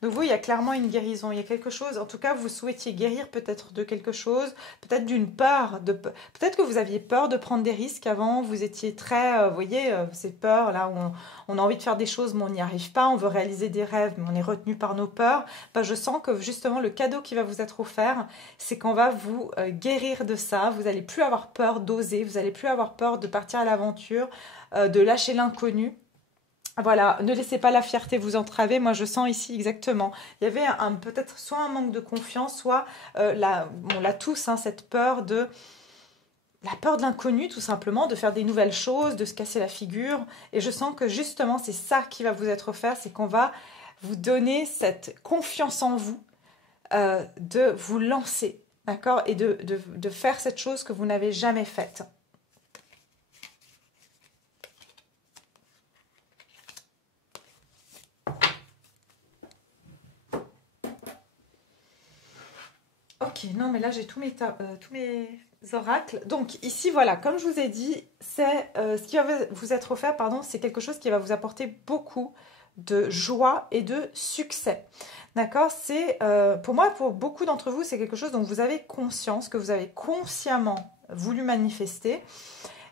Donc vous, il y a clairement une guérison, il y a quelque chose, en tout cas vous souhaitiez guérir peut-être de quelque chose, peut-être d'une peur, peut-être que vous aviez peur de prendre des risques avant, vous étiez très, vous voyez, ces peurs là où on a envie de faire des choses mais on n'y arrive pas, on veut réaliser des rêves mais on est retenu par nos peurs. Ben, je sens que justement le cadeau qui va vous être offert, c'est qu'on va vous guérir de ça, vous n'allez plus avoir peur d'oser, vous n'allez plus avoir peur de partir à l'aventure, de lâcher l'inconnu. Voilà, ne laissez pas la fierté vous entraver. Moi, je sens ici exactement. Il y avait peut-être soit un manque de confiance, soit on l'a tous, hein, cette peur la peur de l'inconnu, tout simplement, de faire des nouvelles choses, de se casser la figure. Et je sens que justement, c'est ça qui va vous être offert, c'est qu'on va vous donner cette confiance en vous, de vous lancer, d'accord, et de faire cette chose que vous n'avez jamais faite. Ok, Ok, non, mais là j'ai tous mes oracles. Donc ici, voilà, comme je vous ai dit, c'est ce qui va vous être offert, pardon, c'est quelque chose qui va vous apporter beaucoup de joie et de succès. D'accord? C'est, pour moi, pour beaucoup d'entre vous, c'est quelque chose dont vous avez conscience, que vous avez consciemment voulu manifester.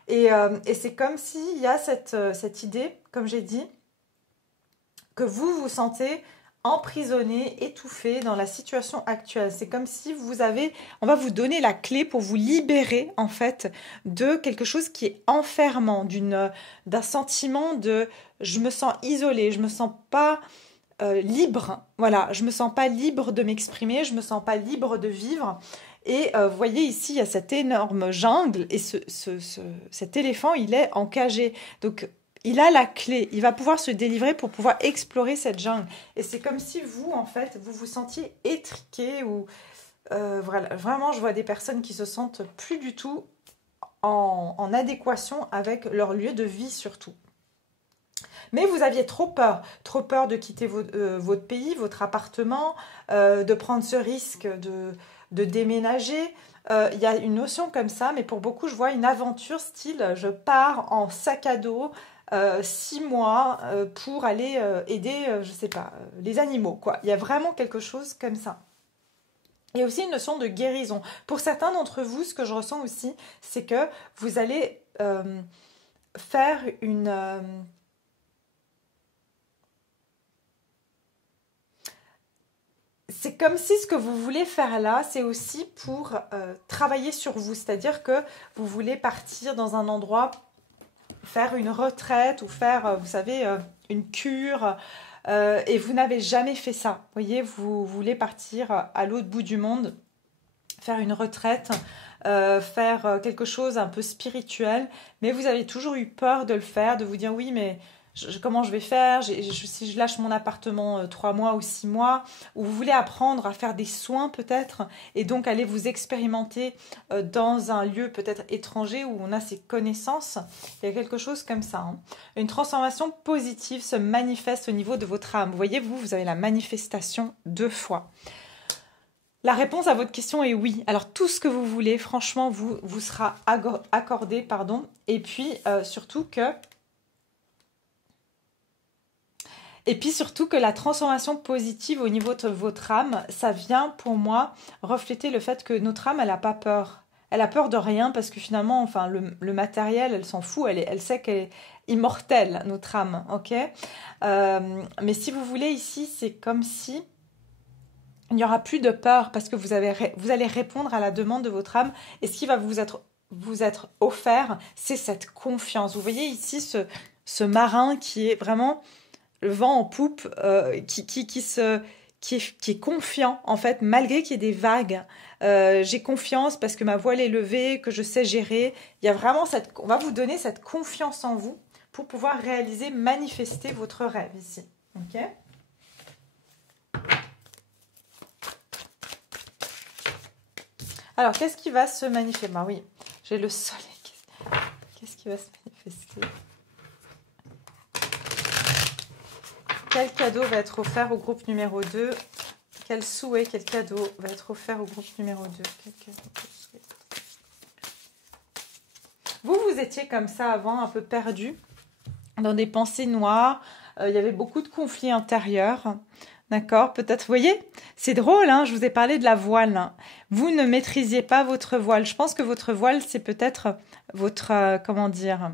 Et c'est comme s'il y a cette idée, comme j'ai dit, que vous vous sentez emprisonné, étouffé dans la situation actuelle. C'est comme si on va vous donner la clé pour vous libérer en fait de quelque chose qui est enfermant, d'un sentiment de je me sens isolé, je me sens pas libre. Voilà, je me sens pas libre de m'exprimer, je me sens pas libre de vivre. Et vous voyez ici, il y a cette énorme jungle et cet éléphant, il est encagé. Donc il a la clé, il va pouvoir se délivrer pour pouvoir explorer cette jungle. Et c'est comme si vous, en fait, vous vous sentiez étriqué ou voilà, vraiment, je vois des personnes qui se sentent plus du tout en adéquation avec leur lieu de vie surtout. Mais vous aviez trop peur de quitter votre pays, votre appartement, de prendre ce risque de déménager. Il y a une notion comme ça, mais pour beaucoup, je vois une aventure style je pars en sac à dos 6 mois pour aller aider, je sais pas, les animaux, quoi. Il y a vraiment quelque chose comme ça. Il y a aussi une notion de guérison. Pour certains d'entre vous, ce que je ressens aussi, c'est que vous allez faire c'est comme si ce que vous voulez faire là, c'est aussi pour travailler sur vous. C'est-à-dire que vous voulez partir dans un endroit, faire une retraite ou faire, vous savez, une cure. Et vous n'avez jamais fait ça. Vous voyez, vous voulez partir à l'autre bout du monde, faire une retraite, faire quelque chose un peu spirituel. Mais vous avez toujours eu peur de le faire, de vous dire oui, mais comment je vais faire si je lâche mon appartement 3 mois ou 6 mois, ou vous voulez apprendre à faire des soins peut-être, et donc aller vous expérimenter dans un lieu peut-être étranger où on a ses connaissances. Il y a quelque chose comme ça. Hein. Une transformation positive se manifeste au niveau de votre âme. Vous voyez, vous avez la manifestation 2 fois. La réponse à votre question est oui. Alors tout ce que vous voulez, franchement, vous sera accordé, pardon. Et puis surtout que la transformation positive au niveau de votre âme, ça vient pour moi refléter le fait que notre âme, elle n'a pas peur. Elle a peur de rien parce que finalement, enfin, le matériel, elle s'en fout. Elle sait qu'elle est immortelle, notre âme, ok. Mais si vous voulez, ici, c'est comme si il n'y aura plus de peur parce que vous allez répondre à la demande de votre âme. Et ce qui va vous être offert, c'est cette confiance. Vous voyez ici ce marin qui est vraiment le vent en poupe, qui est confiant, en fait, malgré qu'il y ait des vagues. J'ai confiance parce que ma voile est levée, que je sais gérer. Il y a vraiment on va vous donner cette confiance en vous pour pouvoir réaliser, manifester votre rêve ici. Ok ? Alors, qu'est-ce qui va se manifester ? Ben oui, j'ai le soleil. Qu'est-ce qui va se manifester ? Quel cadeau va être offert au groupe numéro 2 ? Quel souhait, quel cadeau va être offert au groupe numéro 2 ? Quel cadeau, quel souhait ? Vous étiez comme ça avant, un peu perdu, dans des pensées noires. Il y avait beaucoup de conflits intérieurs. D'accord, peut-être, vous voyez, c'est drôle, hein, je vous ai parlé de la voile. Hein. Vous ne maîtrisiez pas votre voile. Je pense que votre voile, c'est peut-être votre, comment dire,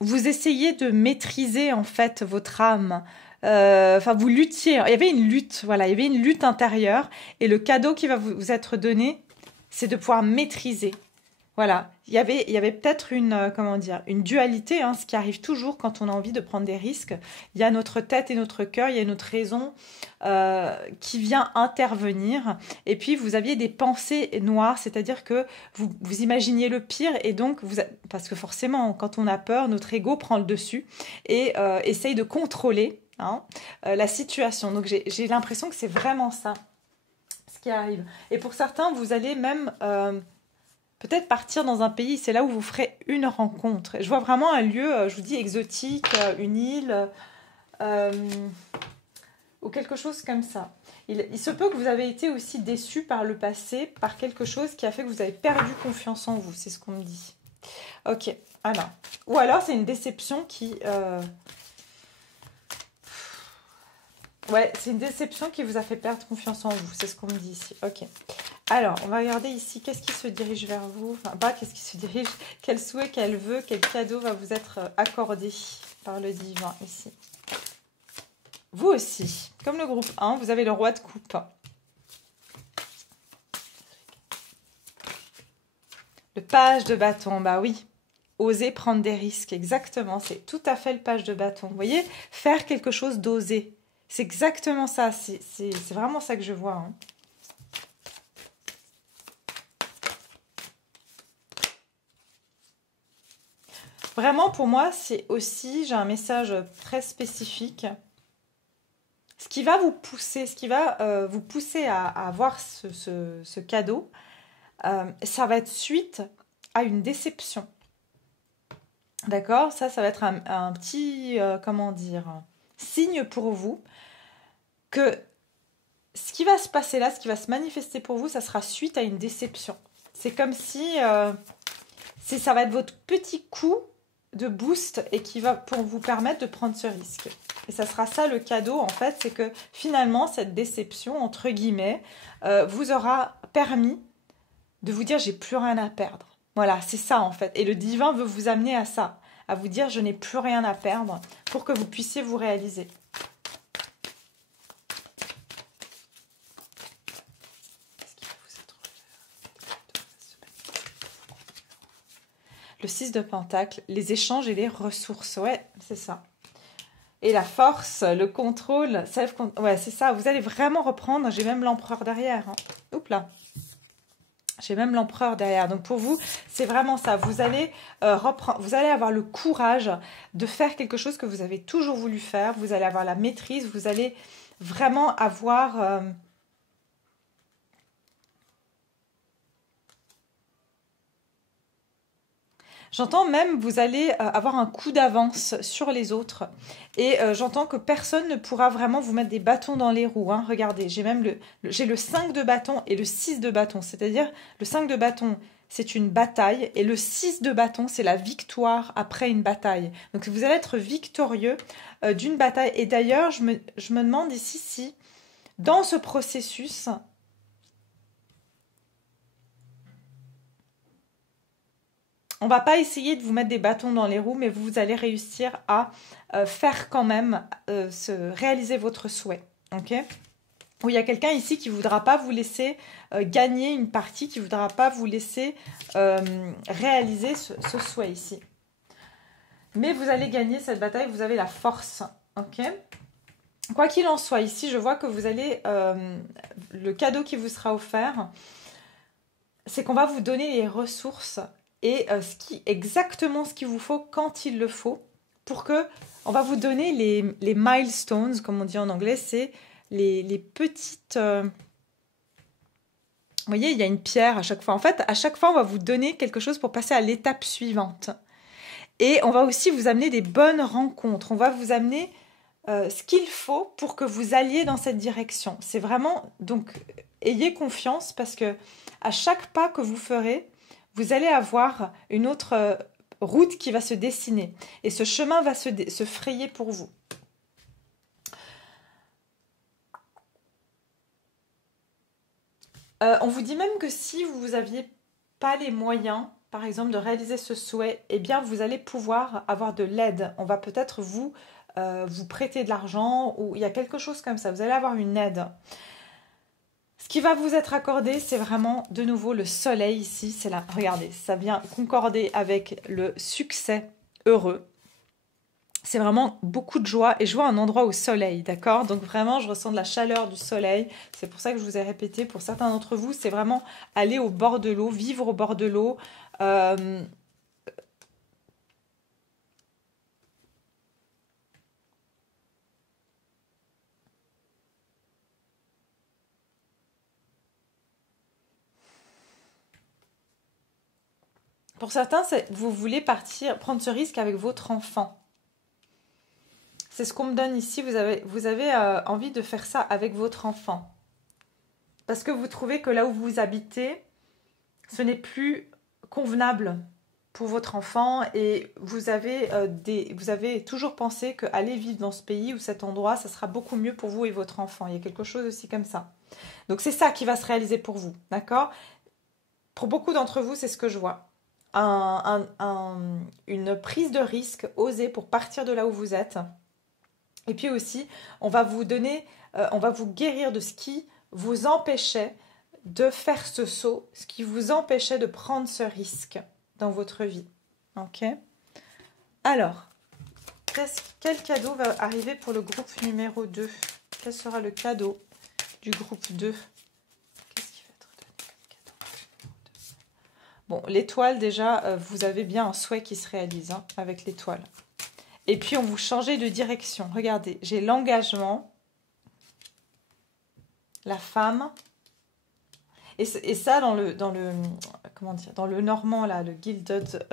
vous essayez de maîtriser en fait votre âme. Enfin, vous luttiez. Il y avait une lutte, voilà, il y avait une lutte intérieure. Et le cadeau qui va vous être donné, c'est de pouvoir maîtriser. Voilà, il y avait peut-être une dualité, hein, ce qui arrive toujours quand on a envie de prendre des risques. Il y a notre tête et notre cœur, il y a notre raison qui vient intervenir. Et puis, vous aviez des pensées noires, c'est-à-dire que vous imaginiez le pire et donc, parce que forcément, quand on a peur, notre ego prend le dessus et essaye de contrôler la situation. Donc, j'ai l'impression que c'est vraiment ça, ce qui arrive. Et pour certains, vous allez même... peut-être partir dans un pays, c'est là où vous ferez une rencontre. Je vois vraiment un lieu, je vous dis, exotique, une île. ou quelque chose comme ça. Il se peut que vous avez été aussi déçu par le passé, par quelque chose qui a fait que vous avez perdu confiance en vous, c'est ce qu'on me dit. Ok, alors, ou alors c'est une déception qui... Ouais, c'est une déception qui vous a fait perdre confiance en vous, c'est ce qu'on me dit ici. Ok, alors, on va regarder ici, qu'est-ce qui se dirige vers vous? Enfin, pas qu'est-ce qui se dirige, quel souhait, quel vœu, quel cadeau va vous être accordé par le divin ici. Vous aussi, comme le groupe 1, vous avez le roi de coupe. Le page de bâton, bah oui. Oser prendre des risques, exactement. C'est tout à fait le page de bâton. Vous voyez, faire quelque chose d'oser. C'est exactement ça. C'est vraiment ça que je vois. Hein. Vraiment, pour moi, c'est aussi, j'ai un message très spécifique. Ce qui va vous pousser, à avoir ce cadeau, ça va être suite à une déception. D'accord? Ça va être un petit, comment dire, signe pour vous que ce qui va se passer là, ce qui va se manifester pour vous, ça sera suite à une déception. C'est comme si ça va être votre petit coup de boost et qui va pour vous permettre de prendre ce risque. Et ça sera ça le cadeau en fait, c'est que finalement cette déception, entre guillemets, vous aura permis de vous dire j'ai plus rien à perdre. Voilà, c'est ça en fait. Et le divin veut vous amener à ça, à vous dire je n'ai plus rien à perdre pour que vous puissiez vous réaliser. Le 6 de Pentacle, les échanges et les ressources. Ouais, c'est ça. Et la force, le contrôle, ouais, c'est ça. Vous allez vraiment reprendre. J'ai même l'empereur derrière. Hein. Oups là. J'ai même l'empereur derrière. Donc pour vous, c'est vraiment ça. Vous allez reprendre. Vous allez avoir le courage de faire quelque chose que vous avez toujours voulu faire. Vous allez avoir la maîtrise. Vous allez vraiment avoir... J'entends même vous allez avoir un coup d'avance sur les autres. Et j'entends que personne ne pourra vraiment vous mettre des bâtons dans les roues. Hein. Regardez, j'ai même j'ai le 5 de bâton et le 6 de bâton. C'est-à-dire, le 5 de bâton, c'est une bataille. Et le 6 de bâton, c'est la victoire après une bataille. Donc, vous allez être victorieux d'une bataille. Et d'ailleurs, je me demande ici si, dans ce processus... On va pas essayer de vous mettre des bâtons dans les roues, mais vous allez réussir à faire quand même, réaliser votre souhait. Ok ? Ou il y a quelqu'un ici qui ne voudra pas vous laisser gagner une partie, qui ne voudra pas vous laisser réaliser ce souhait ici. Mais vous allez gagner cette bataille, vous avez la force. Ok ? Quoi qu'il en soit, ici, je vois que vous allez... le cadeau qui vous sera offert, c'est qu'on va vous donner les ressources et exactement ce qu'il vous faut quand il le faut pour que on va vous donner les milestones, comme on dit en anglais, c'est les petites... vous voyez, il y a une pierre à chaque fois. En fait, à chaque fois, on va vous donner quelque chose pour passer à l'étape suivante. Et on va aussi vous amener des bonnes rencontres. On va vous amener ce qu'il faut pour que vous alliez dans cette direction. C'est vraiment... Donc, ayez confiance parce que à chaque pas que vous ferez, vous allez avoir une autre route qui va se dessiner. Et ce chemin va se frayer pour vous. On vous dit même que si vous n'aviez pas les moyens, par exemple, de réaliser ce souhait, eh bien, vous allez pouvoir avoir de l'aide. On va peut-être vous prêter de l'argent ou il y a quelque chose comme ça. Vous allez avoir une aide. Ce qui va vous être accordé, c'est vraiment de nouveau le soleil ici. C'est là, regardez, ça vient concorder avec le succès heureux. C'est vraiment beaucoup de joie et je vois un endroit au soleil, d'accord? Donc vraiment, je ressens de la chaleur du soleil. C'est pour ça que je vous ai répété, pour certains d'entre vous, c'est vraiment aller au bord de l'eau, vivre au bord de l'eau. Pour certains, vous voulez partir, prendre ce risque avec votre enfant. c'est ce qu'on me donne ici. Vous avez envie de faire ça avec votre enfant. Parce que vous trouvez que là où vous habitez, ce n'est plus convenable pour votre enfant et vous avez toujours pensé qu'aller vivre dans ce pays ou cet endroit, ça sera beaucoup mieux pour vous et votre enfant. Il y a quelque chose aussi comme ça. Donc c'est ça qui va se réaliser pour vous, d'accord? Pour beaucoup d'entre vous, c'est ce que je vois. Une prise de risque osée pour partir de là où vous êtes. Et puis aussi, on va vous guérir de ce qui vous empêchait de faire ce saut, ce qui vous empêchait de prendre ce risque dans votre vie. Ok? Alors, quel cadeau va arriver pour le groupe numéro 2? Quel sera le cadeau du groupe 2? Qu'est-ce qui va être donné comme cadeau? Bon, l'étoile, déjà, vous avez bien un souhait qui se réalise hein, avec l'étoile. Et puis, on vous changeait de direction. Regardez, j'ai l'engagement, la femme. Et ça, dans le normand, là, le Gilded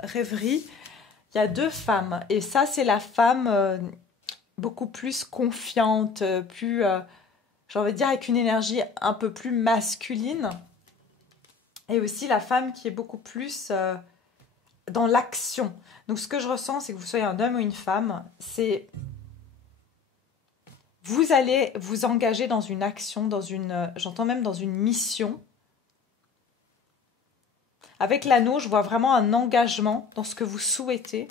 Rêverie, il y a 2 femmes. Et ça, c'est la femme beaucoup plus confiante, plus, j'ai envie de dire, avec une énergie un peu plus masculine. Et aussi la femme qui est beaucoup plus dans l'action. Donc, ce que je ressens, c'est que vous soyez un homme ou une femme, c'est... Vous allez vous engager dans une action, j'entends même dans une mission. Avec l'anneau, je vois vraiment un engagement dans ce que vous souhaitez.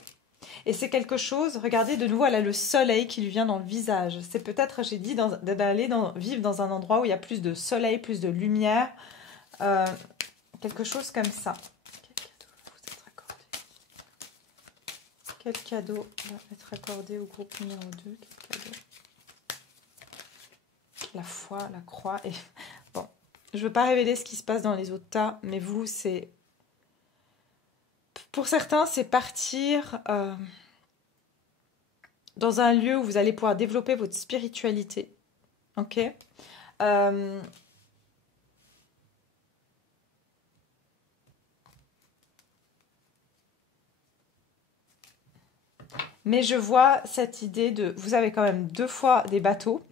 Et c'est quelque chose, regardez de nouveau, elle a le soleil qui lui vient dans le visage. C'est peut-être, j'ai dit, d'aller vivre dans un endroit où il y a plus de soleil, plus de lumière. Quelque chose comme ça. Quel cadeau va être accordé au groupe numéro 2? Quel cadeau? La foi, la croix. Et bon, je ne veux pas révéler ce qui se passe dans les autres tas, mais vous, c'est... Pour certains, c'est partir dans un lieu où vous allez pouvoir développer votre spiritualité. Ok? Mais je vois cette idée de... Vous avez quand même 2 fois des bateaux.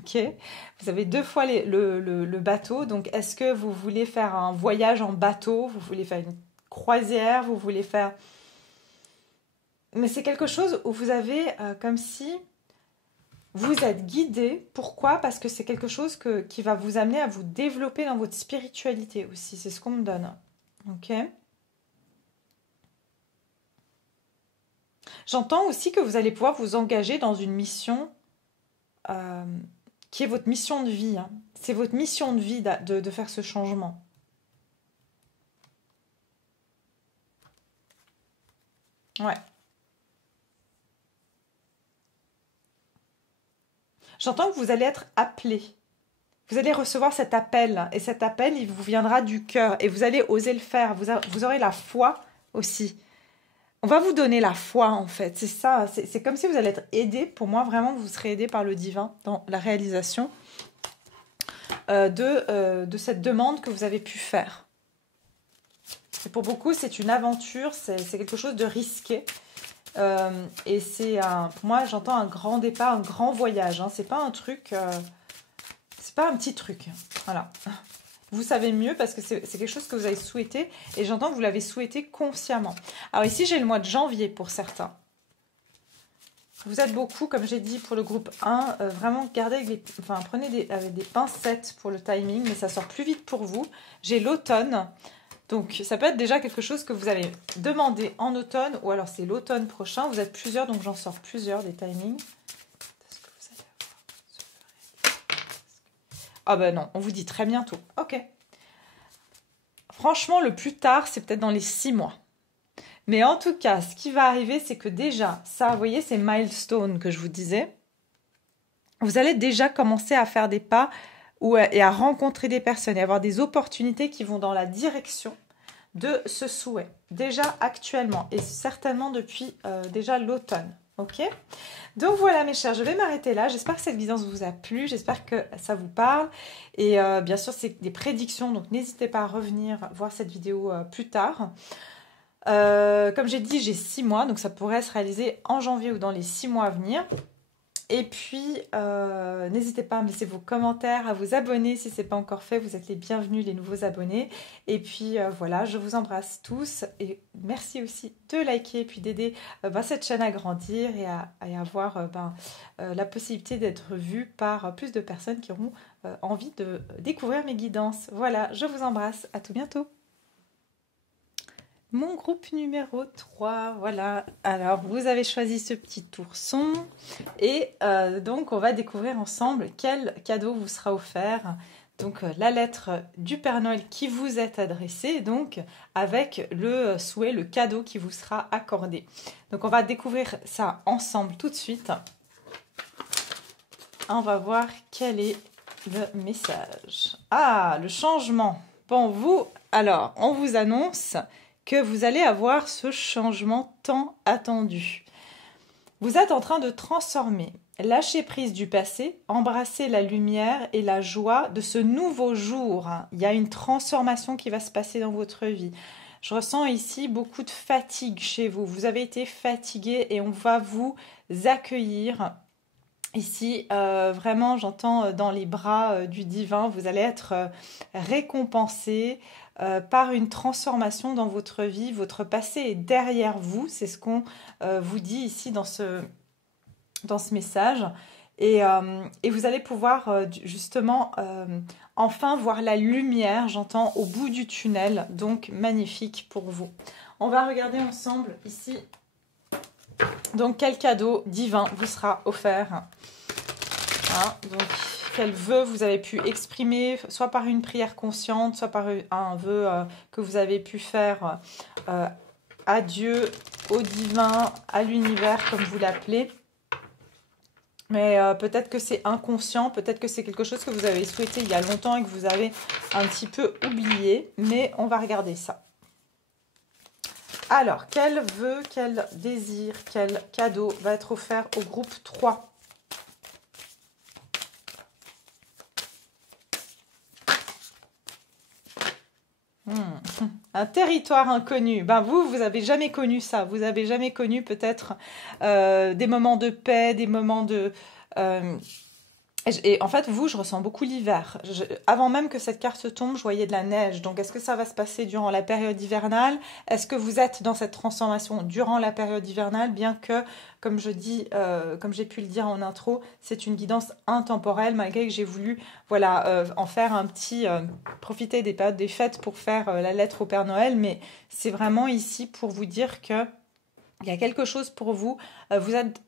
Ok, vous avez 2 fois le bateau. Donc, est-ce que vous voulez faire un voyage en bateau? Vous voulez faire une croisière? Vous voulez faire... Mais c'est quelque chose où vous avez comme si vous êtes guidé. Pourquoi? Parce que c'est quelque chose qui va vous amener à vous développer dans votre spiritualité aussi. C'est ce qu'on me donne. Ok. J'entends aussi que vous allez pouvoir vous engager dans une mission... qui est votre mission de vie. Hein. C'est votre mission de vie de faire ce changement. Ouais. J'entends que vous allez être appelé. Vous allez recevoir cet appel. Et cet appel, il vous viendra du cœur. Et vous allez oser le faire. Vous aurez la foi aussi. On va vous donner la foi, en fait. C'est ça. C'est comme si vous allez être aidé. Pour moi, vraiment, vous serez aidé par le divin dans la réalisation de cette demande que vous avez pu faire. Et pour beaucoup, c'est une aventure. C'est quelque chose de risqué. Et c'est, pour moi, j'entends un grand départ, un grand voyage. Hein. C'est pas un truc... c'est pas un petit truc. Voilà. Vous savez mieux parce que c'est quelque chose que vous avez souhaité et j'entends que vous l'avez souhaité consciemment. Alors ici, j'ai le mois de janvier pour certains. Vous êtes beaucoup, comme j'ai dit pour le groupe 1, vraiment gardez prenez avec des pincettes pour le timing, mais ça sort plus vite pour vous. J'ai l'automne, donc ça peut être déjà quelque chose que vous allez demander en automne ou alors c'est l'automne prochain. Vous êtes plusieurs, donc j'en sors plusieurs des timings. Ah ben non, on vous dit très bientôt. Ok. Franchement, le plus tard, c'est peut-être dans les 6 mois. Mais en tout cas, ce qui va arriver, c'est que déjà, ça, vous voyez, ces milestones que je vous disais, vous allez déjà commencer à faire des pas et à rencontrer des personnes et avoir des opportunités qui vont dans la direction de ce souhait. Déjà actuellement et certainement depuis déjà l'automne. Ok? Donc voilà mes chers, je vais m'arrêter là. J'espère que cette guidance vous a plu, j'espère que ça vous parle. Et bien sûr, c'est des prédictions, donc n'hésitez pas à revenir voir cette vidéo plus tard. Comme j'ai dit, j'ai 6 mois, donc ça pourrait se réaliser en janvier ou dans les 6 mois à venir. Et puis, n'hésitez pas à me laisser vos commentaires, à vous abonner si ce n'est pas encore fait. Vous êtes les bienvenus, les nouveaux abonnés. Et puis, voilà, je vous embrasse tous. Et merci aussi de liker et puis d'aider cette chaîne à grandir et à avoir la possibilité d'être vue par plus de personnes qui auront envie de découvrir mes guidances. Voilà, je vous embrasse. À tout bientôt. Mon groupe numéro 3, voilà. Alors, vous avez choisi ce petit ourson et donc on va découvrir ensemble quel cadeau vous sera offert. Donc, la lettre du Père Noël qui vous est adressée, donc avec le souhait, le cadeau qui vous sera accordé. Donc, on va découvrir ça ensemble tout de suite. On va voir quel est le message. Ah, le changement. Bon, vous, alors, on vous annonce que vous allez avoir ce changement tant attendu. Vous êtes en train de transformer, lâcher prise du passé, embrasser la lumière et la joie de ce nouveau jour. Il y a une transformation qui va se passer dans votre vie. Je ressens ici beaucoup de fatigue chez vous. Vous avez été fatigué et on va vous accueillir. Ici, vraiment, j'entends dans les bras du divin, vous allez être récompensé par une transformation dans votre vie. Votre passé est derrière vous, c'est ce qu'on vous dit ici dans ce message. Et vous allez pouvoir justement enfin voir la lumière, j'entends, au bout du tunnel. Donc, magnifique pour vous. On va regarder ensemble ici. Donc, quel cadeau divin vous sera offert? Donc, quel vœu vous avez pu exprimer, soit par une prière consciente, soit par un vœu que vous avez pu faire à Dieu, au divin, à l'univers, comme vous l'appelez. Mais peut-être que c'est inconscient, peut-être que c'est quelque chose que vous avez souhaité il y a longtemps et que vous avez un petit peu oublié. Mais on va regarder ça. Alors, quel vœu, quel désir, quel cadeau va être offert au groupe 3? Un territoire inconnu. Ben vous n'avez jamais connu ça. Vous n'avez jamais connu peut-être des moments de paix, des moments de... Et en fait, vous, je ressens beaucoup l'hiver. Avant même que cette carte tombe, je voyais de la neige. Donc, est-ce que ça va se passer durant la période hivernale? Est-ce que vous êtes dans cette transformation durant la période hivernale? Bien que, comme je dis, comme j'ai pu le dire en intro, c'est une guidance intemporelle, malgré que j'ai voulu, voilà, en faire un petit... profiter des périodes des fêtes pour faire la lettre au Père Noël. Mais c'est vraiment ici pour vous dire que il y a quelque chose pour vous. Vous êtes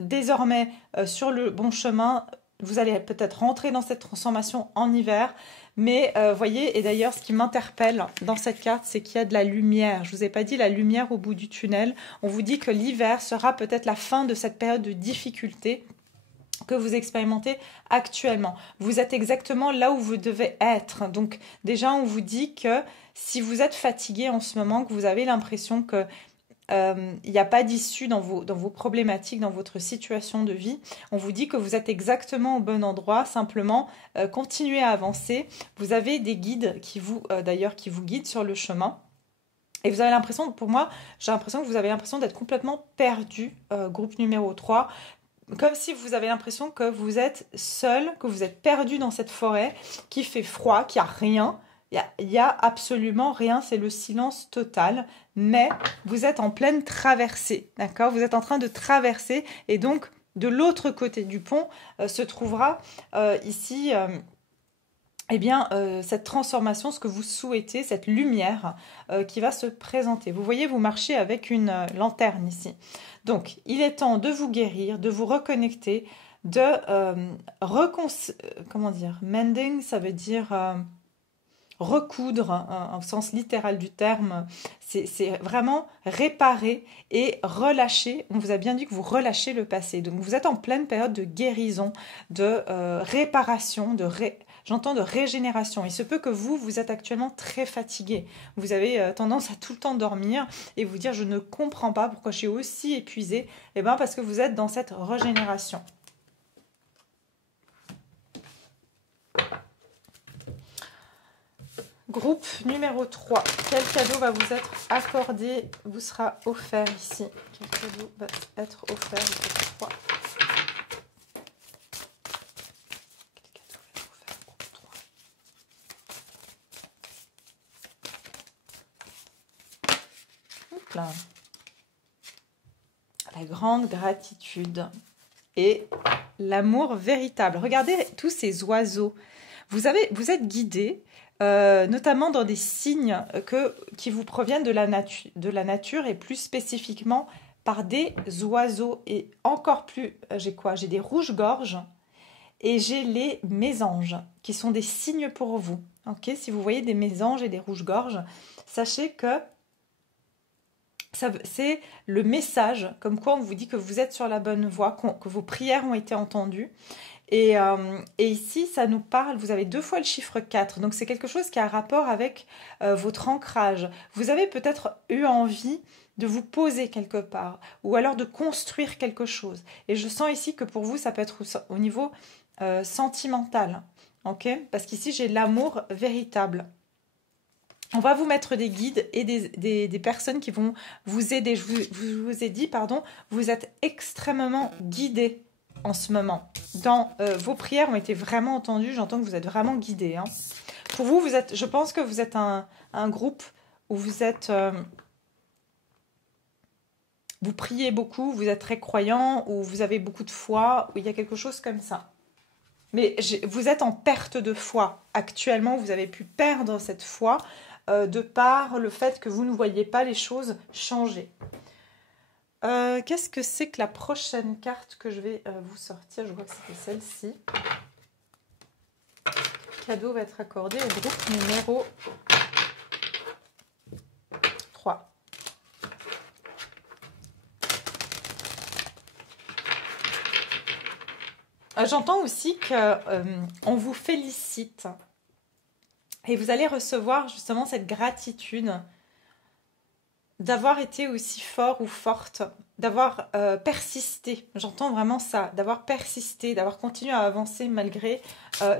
désormais sur le bon chemin. Vous allez peut-être rentrer dans cette transformation en hiver, mais voyez, et d'ailleurs ce qui m'interpelle dans cette carte, c'est qu'il y a de la lumière. Je ne vous ai pas dit la lumière au bout du tunnel. On vous dit que l'hiver sera peut-être la fin de cette période de difficulté que vous expérimentez actuellement. Vous êtes exactement là où vous devez être. Donc déjà, on vous dit que si vous êtes fatigué en ce moment, que vous avez l'impression que il n'y a pas d'issue dans vos problématiques, dans votre situation de vie. On vous dit que vous êtes exactement au bon endroit, simplement continuez à avancer. Vous avez des guides qui vous guident sur le chemin. Et vous avez l'impression, pour moi, j'ai l'impression que vous avez l'impression d'être complètement perdu, groupe numéro 3. Comme si vous avez l'impression que vous êtes seul, que vous êtes perdu dans cette forêt, qui fait froid, qu'il n'y a rien. Il y a absolument rien, c'est le silence total, mais vous êtes en pleine traversée, d'accord? Vous êtes en train de traverser et donc de l'autre côté du pont se trouvera ici cette transformation, ce que vous souhaitez, cette lumière qui va se présenter. Vous voyez, vous marchez avec une lanterne ici. Donc, il est temps de vous guérir, de vous reconnecter, de comment dire, mending, ça veut dire... recoudre, au sens littéral du terme, c'est vraiment réparer et relâcher. On vous a bien dit que vous relâchez le passé. Donc vous êtes en pleine période de guérison, de réparation, j'entends de régénération. Il se peut que vous êtes actuellement très fatigué. Vous avez tendance à tout le temps dormir et vous dire je ne comprends pas pourquoi je suis aussi épuisée. Eh bien parce que vous êtes dans cette régénération. Groupe numéro 3. Quel cadeau va vous être accordé, vous sera offert ici? Quel cadeau va être offert au groupe 3? Quel cadeau va être offert au groupe 3? Hop là. La grande gratitude et l'amour véritable. Regardez tous ces oiseaux. Vous êtes guidés, notamment dans des signes qui vous proviennent de la nature et plus spécifiquement par des oiseaux. Et encore plus, j'ai quoi? J'ai des rouges-gorges et j'ai les mésanges qui sont des signes pour vous. Okay, si vous voyez des mésanges et des rouges-gorges, sachez que c'est le message, comme quoi on vous dit que vous êtes sur la bonne voie, que vos prières ont été entendues. Et ici, ça nous parle, vous avez 2 fois le chiffre 4, donc c'est quelque chose qui a rapport avec votre ancrage. Vous avez peut-être eu envie de vous poser quelque part, ou alors de construire quelque chose. Et je sens ici que pour vous, ça peut être au niveau sentimental, ok? Parce qu'ici, j'ai l'amour véritable. On va vous mettre des guides et des personnes qui vont vous aider. Je vous ai dit, pardon, vous êtes extrêmement guidés en ce moment. Vos prières ont été vraiment entendues. J'entends que vous êtes vraiment guidés. Hein. Pour vous, je pense que vous êtes un groupe où vous êtes... vous priez beaucoup, vous êtes très croyant, où vous avez beaucoup de foi, où il y a quelque chose comme ça. Mais vous êtes en perte de foi. Actuellement, vous avez pu perdre cette foi de par le fait que vous ne voyez pas les choses changer. Qu'est-ce que c'est que la prochaine carte que je vais vous sortir? Je vois que c'était celle-ci. Le cadeau va être accordé au groupe numéro 3. J'entends aussi qu'on vous félicite. Et vous allez recevoir justement cette gratitude d'avoir été aussi fort ou forte, d'avoir persisté. J'entends vraiment ça, d'avoir persisté, d'avoir continué à avancer malgré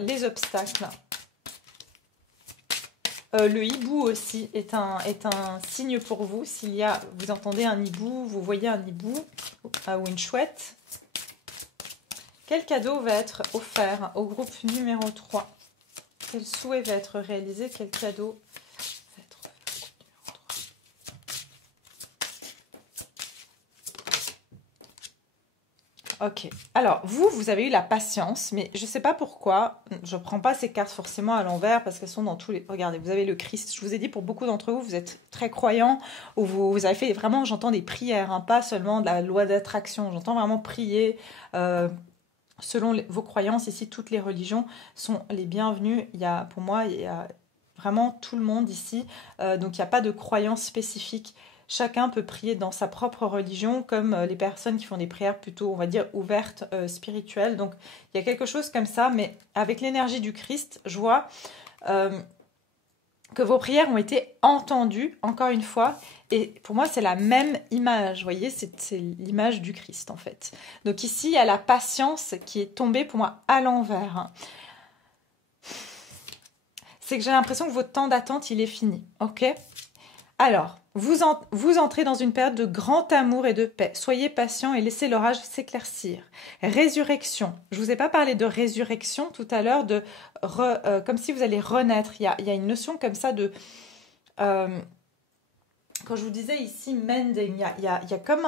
les obstacles. Le hibou aussi est un signe pour vous. Vous entendez un hibou, vous voyez un hibou ou une chouette. Quel cadeau va être offert au groupe numéro 3? Quel souhait va être réalisé? Quel cadeau va être offert au groupe numéro 3? Ok. Alors, vous avez eu la patience, mais je ne sais pas pourquoi. Je ne prends pas ces cartes forcément à l'envers parce qu'elles sont dans tous les... Regardez, vous avez le Christ. Je vous ai dit, pour beaucoup d'entre vous, vous êtes très croyants ou vous avez fait vraiment, j'entends des prières, hein, pas seulement de la loi d'attraction. J'entends vraiment prier... selon vos croyances, ici, toutes les religions sont les bienvenues. Pour moi, il y a vraiment tout le monde ici. Donc, il n'y a pas de croyance spécifique. Chacun peut prier dans sa propre religion, comme les personnes qui font des prières plutôt, on va dire, ouvertes, spirituelles. Donc, il y a quelque chose comme ça. Mais avec l'énergie du Christ, je vois que vos prières ont été entendues, encore une fois. Et pour moi, c'est la même image, vous voyez, c'est l'image du Christ, en fait. Donc ici, il y a la patience qui est tombée, pour moi, à l'envers. C'est que j'ai l'impression que votre temps d'attente, il est fini, ok? Alors, vous entrez dans une période de grand amour et de paix. Soyez patient et laissez l'orage s'éclaircir. Résurrection. Je ne vous ai pas parlé de résurrection tout à l'heure, comme si vous allez renaître. Il y a une notion comme ça de... quand je vous disais ici mending, il y a comme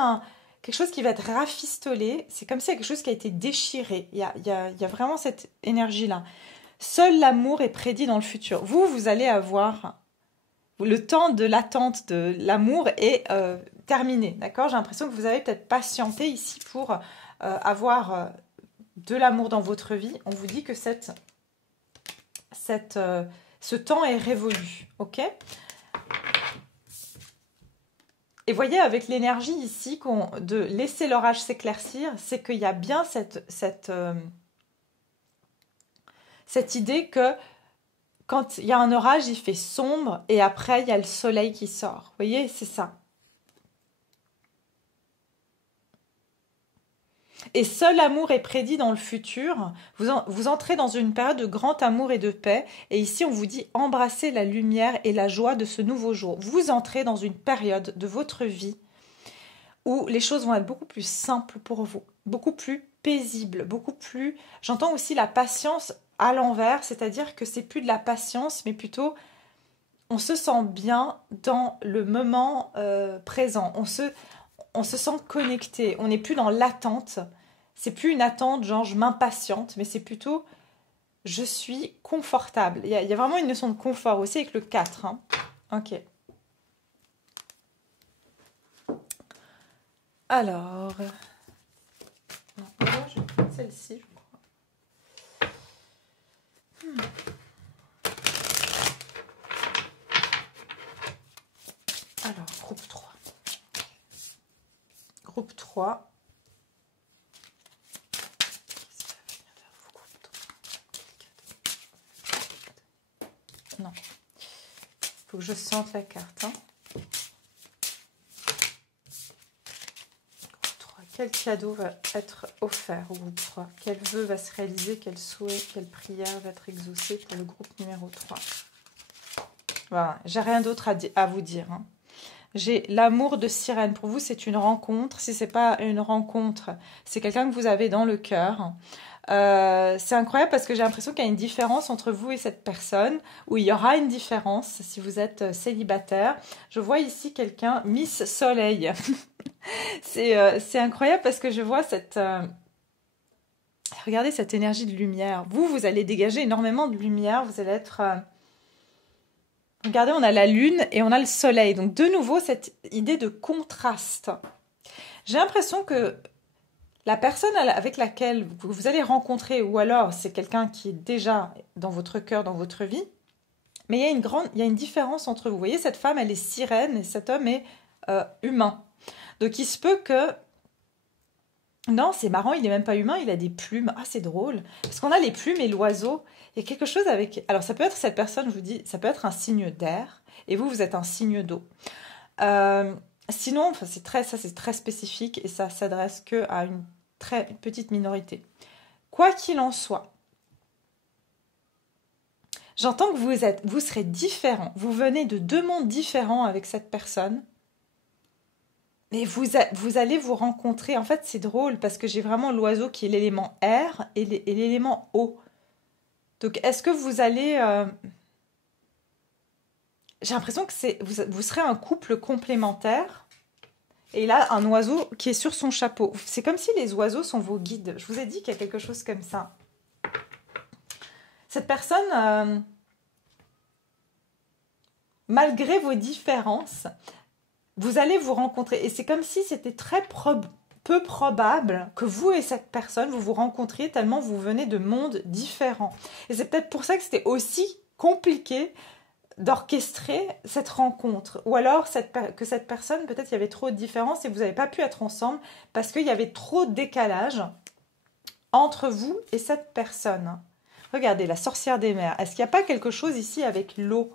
quelque chose qui va être rafistolé. C'est comme si il y a quelque chose qui a été déchiré. Il y a vraiment cette énergie-là. Seul l'amour est prédit dans le futur. Vous allez avoir... Le temps de l'attente de l'amour est terminé, d'accord? J'ai l'impression que vous avez peut-être patienté ici pour avoir de l'amour dans votre vie. On vous dit que ce temps est révolu, ok? Et voyez, avec l'énergie ici, de laisser l'orage s'éclaircir, c'est qu'il y a bien cette idée que quand il y a un orage, il fait sombre et après, il y a le soleil qui sort. Vous voyez, c'est ça. Et seul amour est prédit dans le futur. Vous entrez dans une période de grand amour et de paix. Et ici, on vous dit embrassez la lumière et la joie de ce nouveau jour. Vous entrez dans une période de votre vie où les choses vont être beaucoup plus simples pour vous, beaucoup plus paisibles, beaucoup plus... J'entends aussi la patience à l'envers, c'est-à-dire que c'est plus de la patience, mais plutôt on se sent bien dans le moment présent. On se sent connecté. On n'est plus dans l'attente. C'est plus une attente, genre je m'impatiente, mais c'est plutôt je suis confortable. Il y a vraiment une notion de confort aussi avec le 4. Hein. Ok. Alors, non, je vais prendre celle-ci, je crois. Alors, groupe 3. Groupe 3. Non. Il faut que je sente la carte. Hein. Quel cadeau va être offert au groupe 3? Quel vœu va se réaliser? Quel souhait, quelle prière va être exaucée pour le groupe numéro 3? Voilà, j'ai rien d'autre à vous dire. Hein. J'ai l'amour de sirène. Pour vous, c'est une rencontre. Si ce n'est pas une rencontre, c'est quelqu'un que vous avez dans le cœur. C'est incroyable parce que j'ai l'impression qu'il y a une différence entre vous et cette personne, ou il y aura une différence si vous êtes célibataire. Je vois ici quelqu'un, Miss Soleil. C'est incroyable parce que je vois cette... regardez cette énergie de lumière. Vous allez dégager énormément de lumière. Vous allez être... regardez, on a la lune et on a le soleil. Donc de nouveau, cette idée de contraste. J'ai l'impression que la personne avec laquelle vous allez rencontrer, ou alors c'est quelqu'un qui est déjà dans votre cœur, dans votre vie, mais il y a une différence entre vous. Vous voyez, cette femme, elle est sirène et cet homme est humain. Donc il se peut que... Non, c'est marrant, il n'est même pas humain, il a des plumes. Ah, c'est drôle. Parce qu'on a les plumes et l'oiseau. Il y a quelque chose avec... Alors ça peut être cette personne, je vous dis, ça peut être un signe d'air, et vous êtes un signe d'eau. Sinon, enfin, c'est très spécifique, et ça s'adresse qu'à une très petite minorité. Quoi qu'il en soit, j'entends que vous serez différents. Vous venez de deux mondes différents avec cette personne. Et vous allez vous rencontrer. En fait, c'est drôle parce que j'ai vraiment l'oiseau qui est l'élément air et l'élément eau. Donc, est-ce que vous allez... J'ai l'impression que vous serez un couple complémentaire. Et là, un oiseau qui est sur son chapeau. C'est comme si les oiseaux sont vos guides. Je vous ai dit qu'il y a quelque chose comme ça. Cette personne, malgré vos différences, vous allez vous rencontrer. Et c'est comme si c'était très peu probable que vous et cette personne, vous vous rencontriez tellement vous venez de mondes différents. Et c'est peut-être pour ça que c'était aussi compliqué d'orchestrer cette rencontre. Ou alors que cette personne, peut-être il y avait trop de différences et vous n'avez pas pu être ensemble parce qu'il y avait trop de décalage entre vous et cette personne. Regardez, la sorcière des mers. Est-ce qu'il n'y a pas quelque chose ici avec l'eau?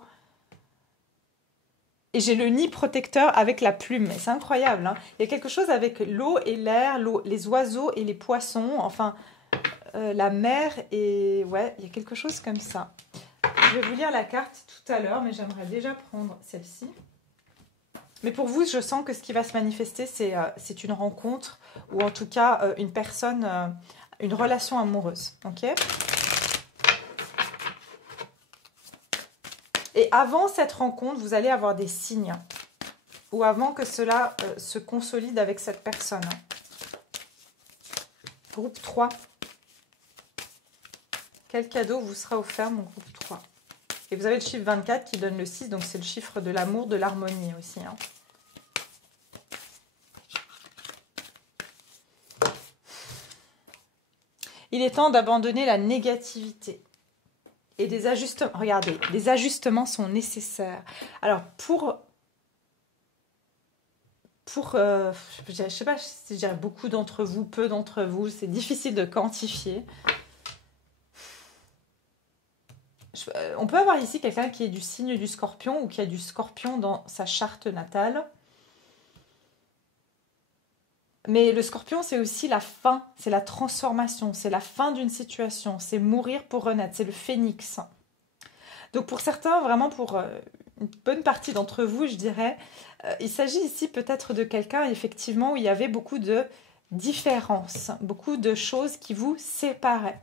Et j'ai le nid protecteur avec la plume. C'est incroyable. Hein, il y a quelque chose avec l'eau et l'air, les oiseaux et les poissons. Enfin, la mer et... Ouais, il y a quelque chose comme ça. Je vais vous lire la carte tout à l'heure, mais j'aimerais déjà prendre celle-ci. Mais pour vous, je sens que ce qui va se manifester, c'est une rencontre ou en tout cas une personne, une relation amoureuse. Ok ? Et avant cette rencontre, vous allez avoir des signes. Ou avant que cela se consolide avec cette personne. Groupe 3. Quel cadeau vous sera offert, mon groupe 3? Et vous avez le chiffre 24 qui donne le 6, donc c'est le chiffre de l'amour, de l'harmonie aussi. Hein. Il est temps d'abandonner la négativité. Et des ajustements, regardez, des ajustements sont nécessaires. Alors, je ne sais pas si je dirais beaucoup d'entre vous, peu d'entre vous, c'est difficile de quantifier. On peut avoir ici quelqu'un qui est du signe du scorpion ou qui a du scorpion dans sa charte natale. Mais le scorpion, c'est aussi la fin, c'est la transformation, c'est la fin d'une situation, c'est mourir pour renaître, c'est le phénix. Donc pour certains, vraiment pour une bonne partie d'entre vous, je dirais, il s'agit ici peut-être de quelqu'un, effectivement, où il y avait beaucoup de différences, beaucoup de choses qui vous séparaient.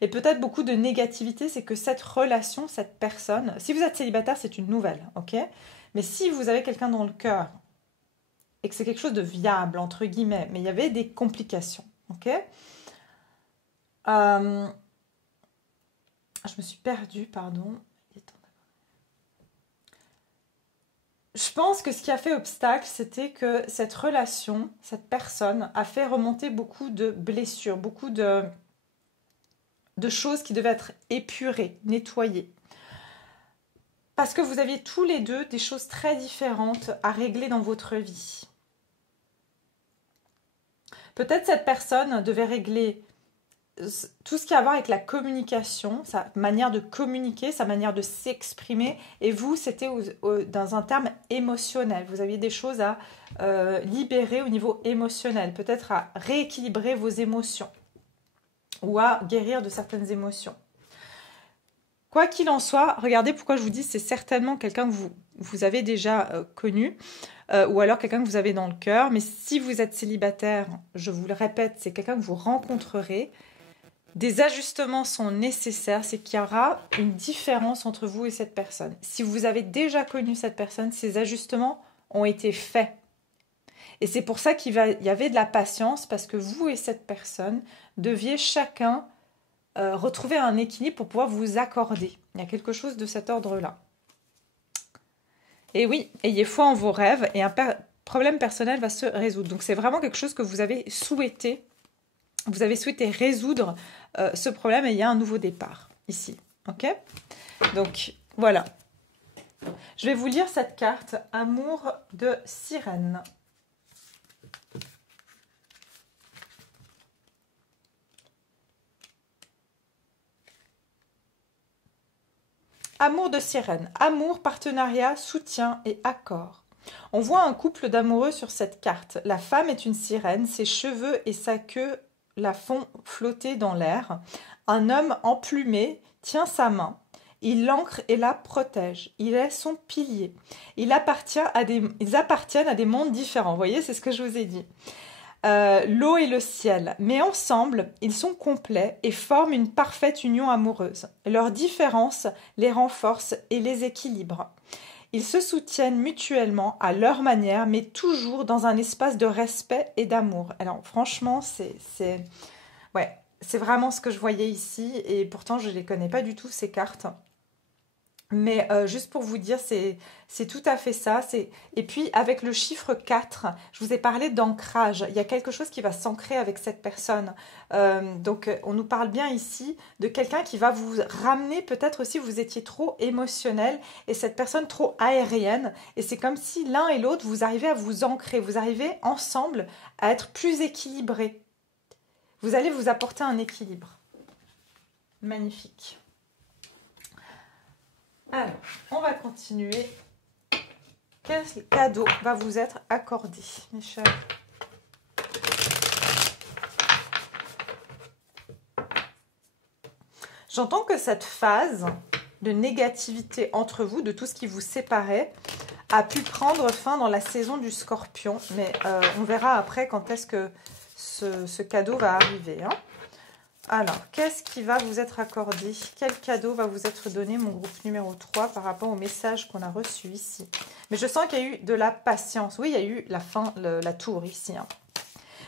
Et peut-être beaucoup de négativité, c'est que cette relation, cette personne, si vous êtes célibataire, c'est une nouvelle, ok? Mais si vous avez quelqu'un dans le cœur, et que c'est quelque chose de viable, entre guillemets, mais il y avait des complications, ok? Je me suis perdue, pardon. Je pense que ce qui a fait obstacle, c'était que cette relation, cette personne, a fait remonter beaucoup de blessures, beaucoup de choses qui devaient être épurées, nettoyées. Parce que vous aviez tous les deux des choses très différentes à régler dans votre vie. Peut-être cette personne devait régler tout ce qui a à voir avec la communication, sa manière de communiquer, sa manière de s'exprimer, et vous, c'était dans un terme émotionnel. Vous aviez des choses à libérer au niveau émotionnel, peut-être à rééquilibrer vos émotions, ou à guérir de certaines émotions. Quoi qu'il en soit, regardez pourquoi je vous dis, c'est certainement quelqu'un que vous avez déjà connu, ou alors quelqu'un que vous avez dans le cœur, mais si vous êtes célibataire, je vous le répète, c'est quelqu'un que vous rencontrerez. Des ajustements sont nécessaires, c'est qu'il y aura une différence entre vous et cette personne. Si vous avez déjà connu cette personne, ces ajustements ont été faits. Et c'est pour ça qu'il y avait de la patience, parce que vous et cette personne deviez chacun retrouver un équilibre pour pouvoir vous accorder. Il y a quelque chose de cet ordre-là. Et oui, ayez foi en vos rêves et un problème personnel va se résoudre. Donc c'est vraiment quelque chose que vous avez souhaité. Vous avez souhaité résoudre ce problème et il y a un nouveau départ ici. Ok? Donc voilà. Je vais vous lire cette carte, Amour de sirène. Amour de sirène, amour, partenariat, soutien et accord. On voit un couple d'amoureux sur cette carte. La femme est une sirène, ses cheveux et sa queue la font flotter dans l'air. Un homme emplumé tient sa main. Il l'ancre et la protège. Il est son pilier. Ils appartiennent à des mondes différents. Vous voyez, c'est ce que je vous ai dit. L'eau et le ciel, mais ensemble, ils sont complets et forment une parfaite union amoureuse. Leurs différences les renforcent et les équilibrent. Ils se soutiennent mutuellement à leur manière, mais toujours dans un espace de respect et d'amour. Alors franchement, c'est vraiment ce que je voyais ici, et pourtant je ne les connais pas du tout, ces cartes. Mais juste pour vous dire, c'est tout à fait ça. Et puis, avec le chiffre 4, je vous ai parlé d'ancrage. Il y a quelque chose qui va s'ancrer avec cette personne. Donc, on nous parle bien ici de quelqu'un qui va vous ramener, peut-être aussi, vous étiez trop émotionnel et cette personne trop aérienne. Et c'est comme si l'un et l'autre, vous arrivez à vous ancrer. Vous arrivez ensemble à être plus équilibrés. Vous allez vous apporter un équilibre. Magnifique. Alors, on va continuer. Quel cadeau va vous être accordé, mes chers? J'entends que cette phase de négativité entre vous, de tout ce qui vous séparait, a pu prendre fin dans la saison du Scorpion. Mais on verra après quand est-ce que ce cadeau va arriver, hein. Alors, qu'est-ce qui va vous être accordé? Quel cadeau va vous être donné, mon groupe numéro 3, par rapport au message qu'on a reçu ici? Mais je sens qu'il y a eu de la patience. Oui, il y a eu la fin, la tour ici, hein.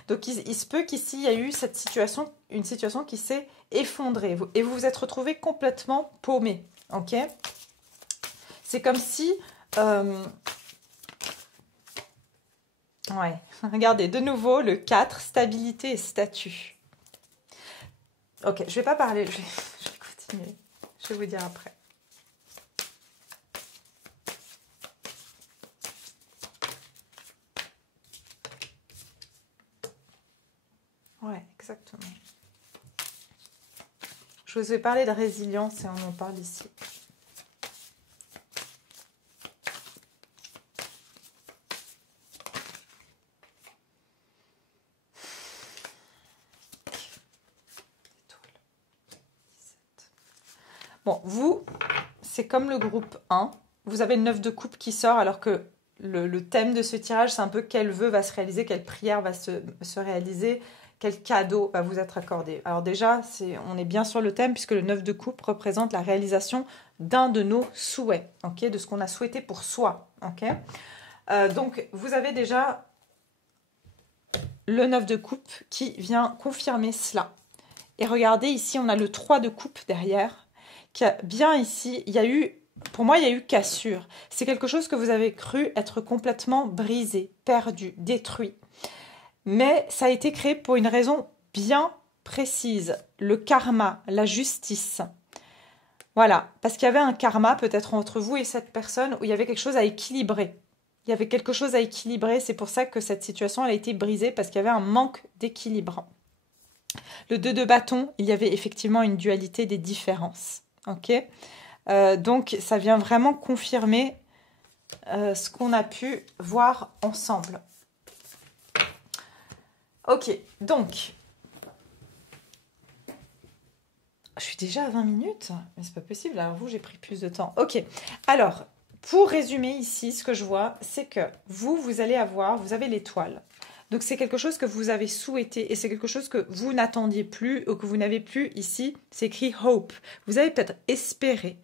Donc, il se peut qu'ici, il y a eu cette situation, une situation qui s'est effondrée. Et vous vous êtes retrouvé complètement paumé. Ok? C'est comme si... Ouais, regardez, de nouveau, le 4, stabilité et statut. Ok, je vais pas parler, je vais continuer. Je vais vous dire après. Ouais, exactement. Je vous ai parlé de résilience et on en parle ici. Bon, vous, c'est comme le groupe 1. Vous avez le 9 de coupe qui sort alors que le thème de ce tirage, c'est un peu quel vœu va se réaliser, quelle prière va se réaliser, quel cadeau va vous être accordé. Alors déjà, on est bien sur le thème puisque le 9 de coupe représente la réalisation d'un de nos souhaits, okay, de ce qu'on a souhaité pour soi. Okay. Donc, vous avez déjà le 9 de coupe qui vient confirmer cela. Et regardez, ici, on a le 3 de coupe derrière, qui a bien ici, il y a eu, pour moi, il y a eu cassure. C'est quelque chose que vous avez cru être complètement brisé, perdu, détruit. Mais ça a été créé pour une raison bien précise, le karma, la justice. Voilà, parce qu'il y avait un karma peut-être entre vous et cette personne où il y avait quelque chose à équilibrer. Il y avait quelque chose à équilibrer, c'est pour ça que cette situation elle a été brisée, parce qu'il y avait un manque d'équilibre. Le 2 de bâton, il y avait effectivement une dualité des différences. Ok, donc ça vient vraiment confirmer ce qu'on a pu voir ensemble. Ok, donc je suis déjà à 20 minutes, mais c'est pas possible. Alors vous, j'ai pris plus de temps. Ok, alors pour résumer ici, ce que je vois, c'est que vous allez avoir, vous avez l'étoile. Donc c'est quelque chose que vous avez souhaité et c'est quelque chose que vous n'attendiez plus ou que vous n'avez plus ici. C'est écrit hope. Vous avez peut-être espéré.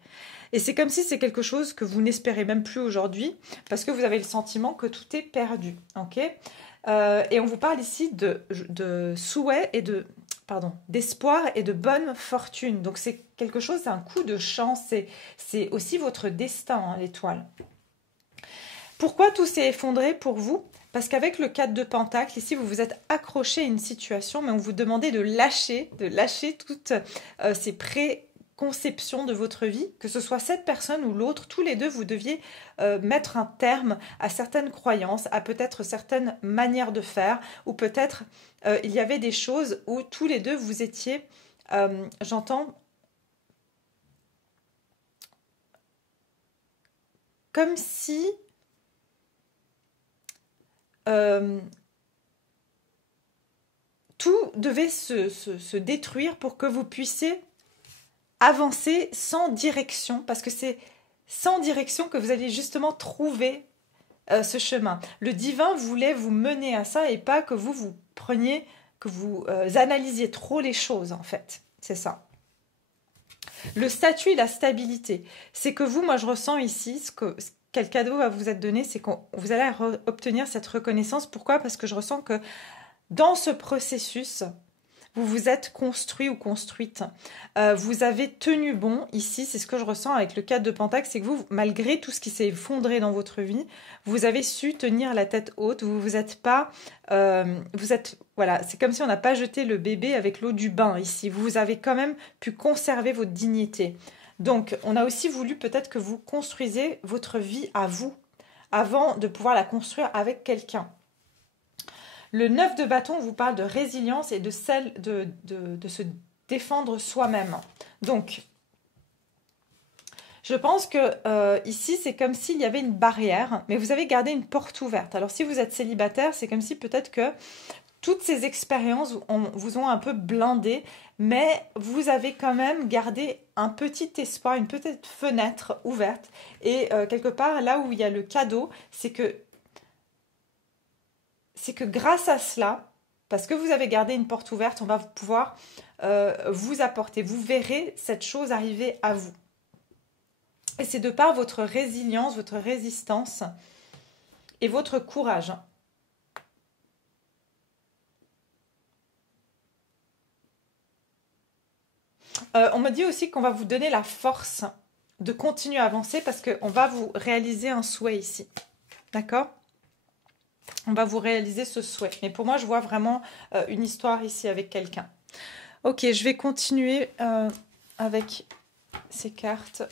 Et c'est comme si c'est quelque chose que vous n'espérez même plus aujourd'hui parce que vous avez le sentiment que tout est perdu. Ok, et on vous parle ici de souhait et d'espoir et de bonne fortune. Donc c'est quelque chose, c'est un coup de chance, c'est aussi votre destin, hein, l'étoile. Pourquoi tout s'est effondré pour vous? Parce qu'avec le 4 de Pentacle, ici, vous vous êtes accroché à une situation, mais on vous demandait de lâcher toutes ces préconceptions de votre vie, que ce soit cette personne ou l'autre, tous les deux, vous deviez mettre un terme à certaines croyances, à peut-être certaines manières de faire, ou peut-être il y avait des choses où tous les deux, vous étiez, j'entends, comme si... tout devait se détruire pour que vous puissiez avancer sans direction, parce que c'est sans direction que vous allez justement trouver ce chemin. Le divin voulait vous mener à ça et pas que vous preniez, que vous analysiez trop les choses en fait. C'est ça. Le statut et la stabilité, c'est que vous, moi je ressens ici, quel cadeau va vous être donné, c'est que vous allez obtenir cette reconnaissance. Pourquoi? Parce que je ressens que dans ce processus, vous vous êtes construit ou construite. Vous avez tenu bon. Ici, c'est ce que je ressens avec le 4 de Pentacle, c'est que vous, malgré tout ce qui s'est effondré dans votre vie, vous avez su tenir la tête haute. Vous vous êtes pas... voilà, c'est comme si on n'a pas jeté le bébé avec l'eau du bain ici. Vous avez quand même pu conserver votre dignité. Donc, on a aussi voulu peut-être que vous construisez votre vie à vous, avant de pouvoir la construire avec quelqu'un. Le 9 de bâton vous parle de résilience et de se défendre soi-même. Donc, je pense que ici, c'est comme s'il y avait une barrière, mais vous avez gardé une porte ouverte. Alors, si vous êtes célibataire, c'est comme si peut-être que toutes ces expériences vous ont un peu blindé, mais vous avez quand même gardé un petit espoir, une petite fenêtre ouverte. Et quelque part, là où il y a le cadeau, c'est que grâce à cela, parce que vous avez gardé une porte ouverte, on va pouvoir vous apporter. Vous verrez cette chose arriver à vous. Et c'est de par votre résilience, votre résistance et votre courage. On me dit aussi qu'on va vous donner la force de continuer à avancer parce qu'on va vous réaliser un souhait ici. D'accord ? On va vous réaliser ce souhait. Mais pour moi, je vois vraiment une histoire ici avec quelqu'un. Ok, je vais continuer avec ces cartes.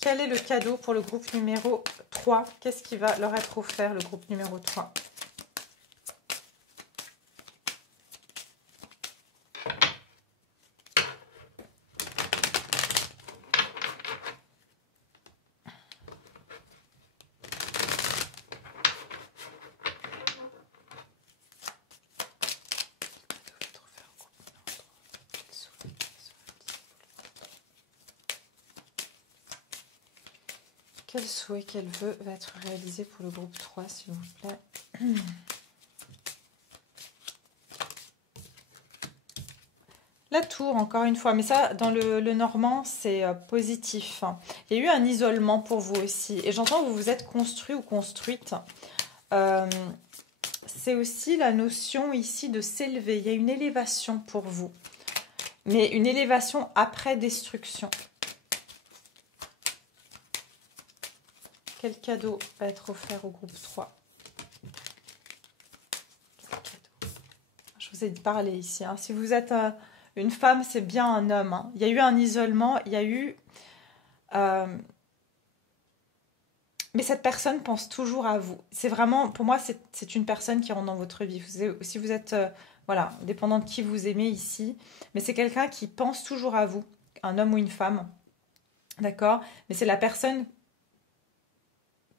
Quel est le cadeau pour le groupe numéro 3? Qu'est-ce qui va leur être offert, le groupe numéro 3? Quel souhait, quel vœu va être réalisé pour le groupe 3, s'il vous plaît? La tour, encore une fois, mais ça, dans le normand, c'est positif. Il y a eu un isolement pour vous aussi. Et j'entends que vous vous êtes construit ou construite. C'est aussi la notion ici de s'élever. Il y a une élévation pour vous. Mais une élévation après destruction. Quel cadeau va être offert au groupe 3? Quel cadeau? Je vous ai parlé ici. Hein. Si vous êtes... une femme, c'est bien un homme. Hein. Il y a eu un isolement, il y a eu... mais cette personne pense toujours à vous. C'est vraiment, pour moi, c'est une personne qui rentre dans votre vie. Si vous êtes, voilà, dépendant de qui vous aimez ici, mais c'est quelqu'un qui pense toujours à vous, un homme ou une femme. D'accord? Mais c'est la personne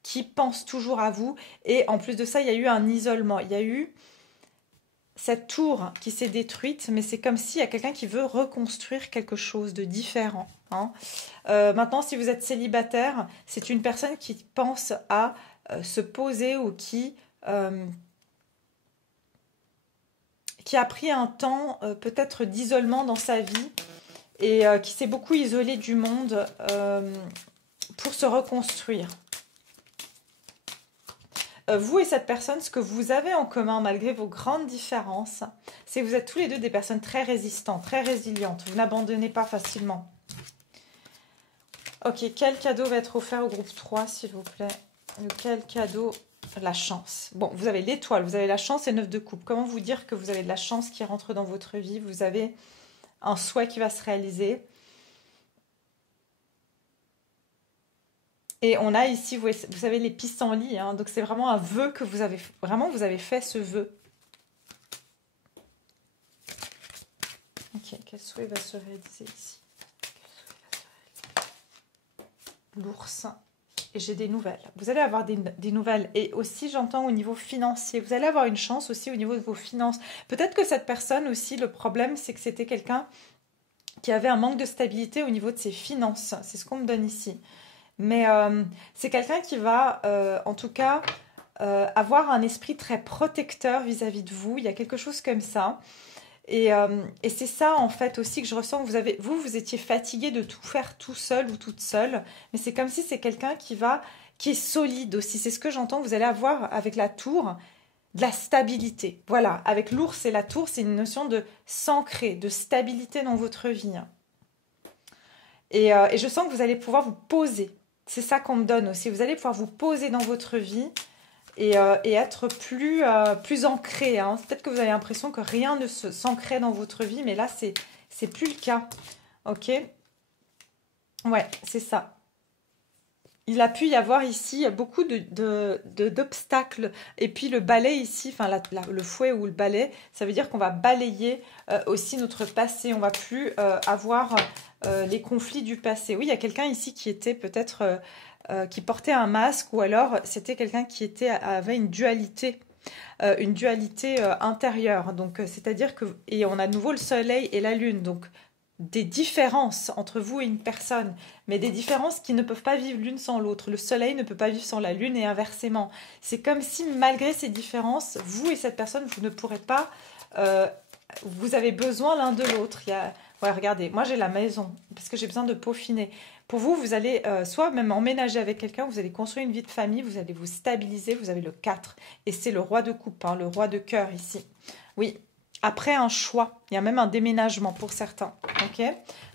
qui pense toujours à vous. Et en plus de ça, il y a eu un isolement. Il y a eu... cette tour qui s'est détruite, mais c'est comme s'il y a quelqu'un qui veut reconstruire quelque chose de différent. Hein. Maintenant, si vous êtes célibataire, c'est une personne qui pense à se poser ou qui a pris un temps peut-être d'isolement dans sa vie et qui s'est beaucoup isolé du monde pour se reconstruire. Vous et cette personne, ce que vous avez en commun, malgré vos grandes différences, c'est que vous êtes tous les deux des personnes très résistantes, très résilientes. Vous n'abandonnez pas facilement. Ok, quel cadeau va être offert au groupe 3, s'il vous plaît? Quel cadeau? La chance. Bon, vous avez l'étoile, vous avez la chance et 9 de coupe. Comment vous dire que vous avez de la chance qui rentre dans votre vie? Vous avez un souhait qui va se réaliser. Et on a ici, vous savez, les pissenlits. Hein, donc, c'est vraiment un vœu que vous avez... Vraiment, vous avez fait ce vœu. Ok, quel souhait va se réaliser ici? L'ours. Et j'ai des nouvelles. Vous allez avoir des nouvelles. Et aussi, j'entends au niveau financier. Vous allez avoir une chance aussi au niveau de vos finances. Peut-être que cette personne aussi, le problème, c'est que c'était quelqu'un qui avait un manque de stabilité au niveau de ses finances. C'est ce qu'on me donne ici. Mais c'est quelqu'un qui va, en tout cas, avoir un esprit très protecteur vis-à-vis de vous. Il y a quelque chose comme ça. Et c'est ça, en fait, aussi que je ressens. Vous étiez fatigué de tout faire tout seul ou toute seule. Mais c'est comme si c'est quelqu'un qui est solide aussi. C'est ce que j'entends. Vous allez avoir, avec la tour, de la stabilité. Voilà, avec l'ours et la tour, c'est une notion de s'ancrer, de stabilité dans votre vie. Et je sens que vous allez pouvoir vous poser. C'est ça qu'on me donne aussi. Vous allez pouvoir vous poser dans votre vie et être plus ancré. Hein. Peut-être que vous avez l'impression que rien ne s'ancrait dans votre vie, mais là, c'est plus le cas. Ok? Ouais, c'est ça. Il a pu y avoir ici beaucoup d'obstacles. Et puis le balai ici, enfin le fouet ou le balai, ça veut dire qu'on va balayer aussi notre passé. On va plus avoir les conflits du passé. Oui, il y a quelqu'un ici qui était peut-être... qui portait un masque, ou alors c'était quelqu'un qui avait une dualité intérieure. Donc, c'est-à-dire que... Et on a de nouveau le soleil et la lune. Donc, des différences entre vous et une personne, mais des différences qui ne peuvent pas vivre l'une sans l'autre. Le soleil ne peut pas vivre sans la lune et inversement. C'est comme si, malgré ces différences, vous et cette personne, vous ne pourrez pas... vous avez besoin l'un de l'autre. Ouais, regardez, moi j'ai la maison, parce que j'ai besoin de peaufiner. Pour vous, vous allez soit même emménager avec quelqu'un, vous allez construire une vie de famille, vous allez vous stabiliser, vous avez le 4. Et c'est le roi de coupe, hein, le roi de cœur ici. Oui, après un choix, il y a même un déménagement pour certains. Ok?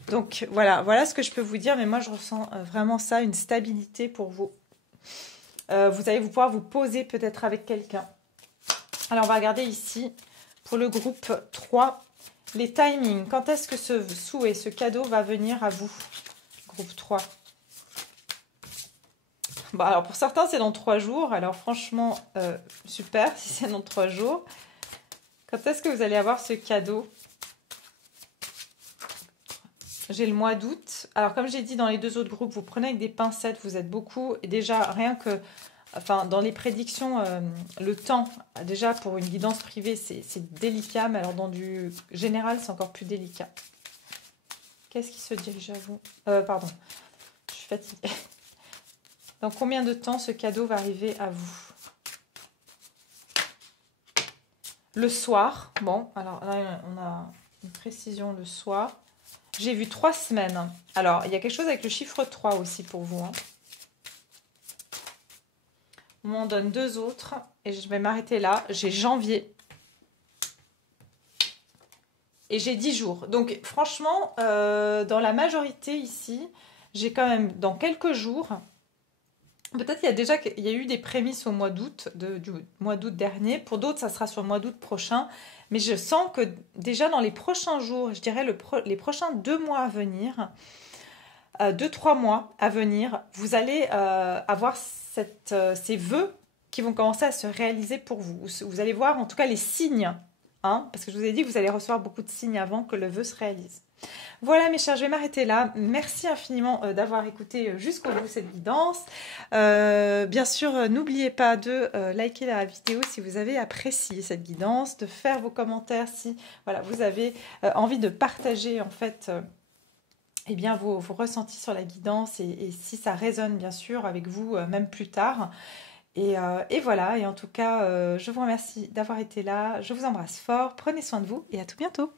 Donc voilà ce que je peux vous dire, mais moi je ressens vraiment ça, une stabilité pour vous. Vous allez pouvoir vous poser peut-être avec quelqu'un. Alors on va regarder ici, pour le groupe 3, les timings. Quand est-ce que ce souhait, ce cadeau va venir à vous? Groupe 3. Bon, alors pour certains, c'est dans 3 jours. Alors franchement, super si c'est dans 3 jours. Quand est-ce que vous allez avoir ce cadeau? J'ai le mois d'août. Alors comme j'ai dit dans les 2 autres groupes, vous prenez avec des pincettes. Vous êtes beaucoup. Et déjà, rien que... Enfin, dans les prédictions, le temps, déjà pour une guidance privée, c'est délicat. Mais alors dans du général, c'est encore plus délicat. Qu'est-ce qui se dirige à vous? Pardon, je suis fatiguée. Dans combien de temps ce cadeau va arriver à vous? Le soir. Bon, alors là, on a une précision le soir. J'ai vu 3 semaines. Alors, il y a quelque chose avec le chiffre 3 aussi pour vous. Hein. On m'en donne 2 autres. Et je vais m'arrêter là. J'ai janvier. Et j'ai 10 jours. Donc, franchement, dans la majorité ici, j'ai quand même, dans quelques jours... Peut-être qu'il y a eu des prémices au mois d'août, du mois d'août dernier. Pour d'autres, ça sera sur le mois d'août prochain. Mais je sens que déjà dans les prochains jours, je dirais les prochains 2 mois à venir, 2-3 mois à venir, vous allez avoir ces vœux qui vont commencer à se réaliser pour vous. Vous allez voir en tout cas les signes. Hein, parce que je vous ai dit que vous allez recevoir beaucoup de signes avant que le vœu se réalise. Voilà mes chers, je vais m'arrêter là. Merci infiniment d'avoir écouté jusqu'au bout cette guidance. Bien sûr, n'oubliez pas de liker la vidéo si vous avez apprécié cette guidance, de faire vos commentaires si voilà, vous avez envie de partager en fait eh bien, vos ressentis sur la guidance et si ça résonne bien sûr avec vous même plus tard. Et voilà, et en tout cas, je vous remercie d'avoir été là. Je vous embrasse fort, prenez soin de vous et à tout bientôt.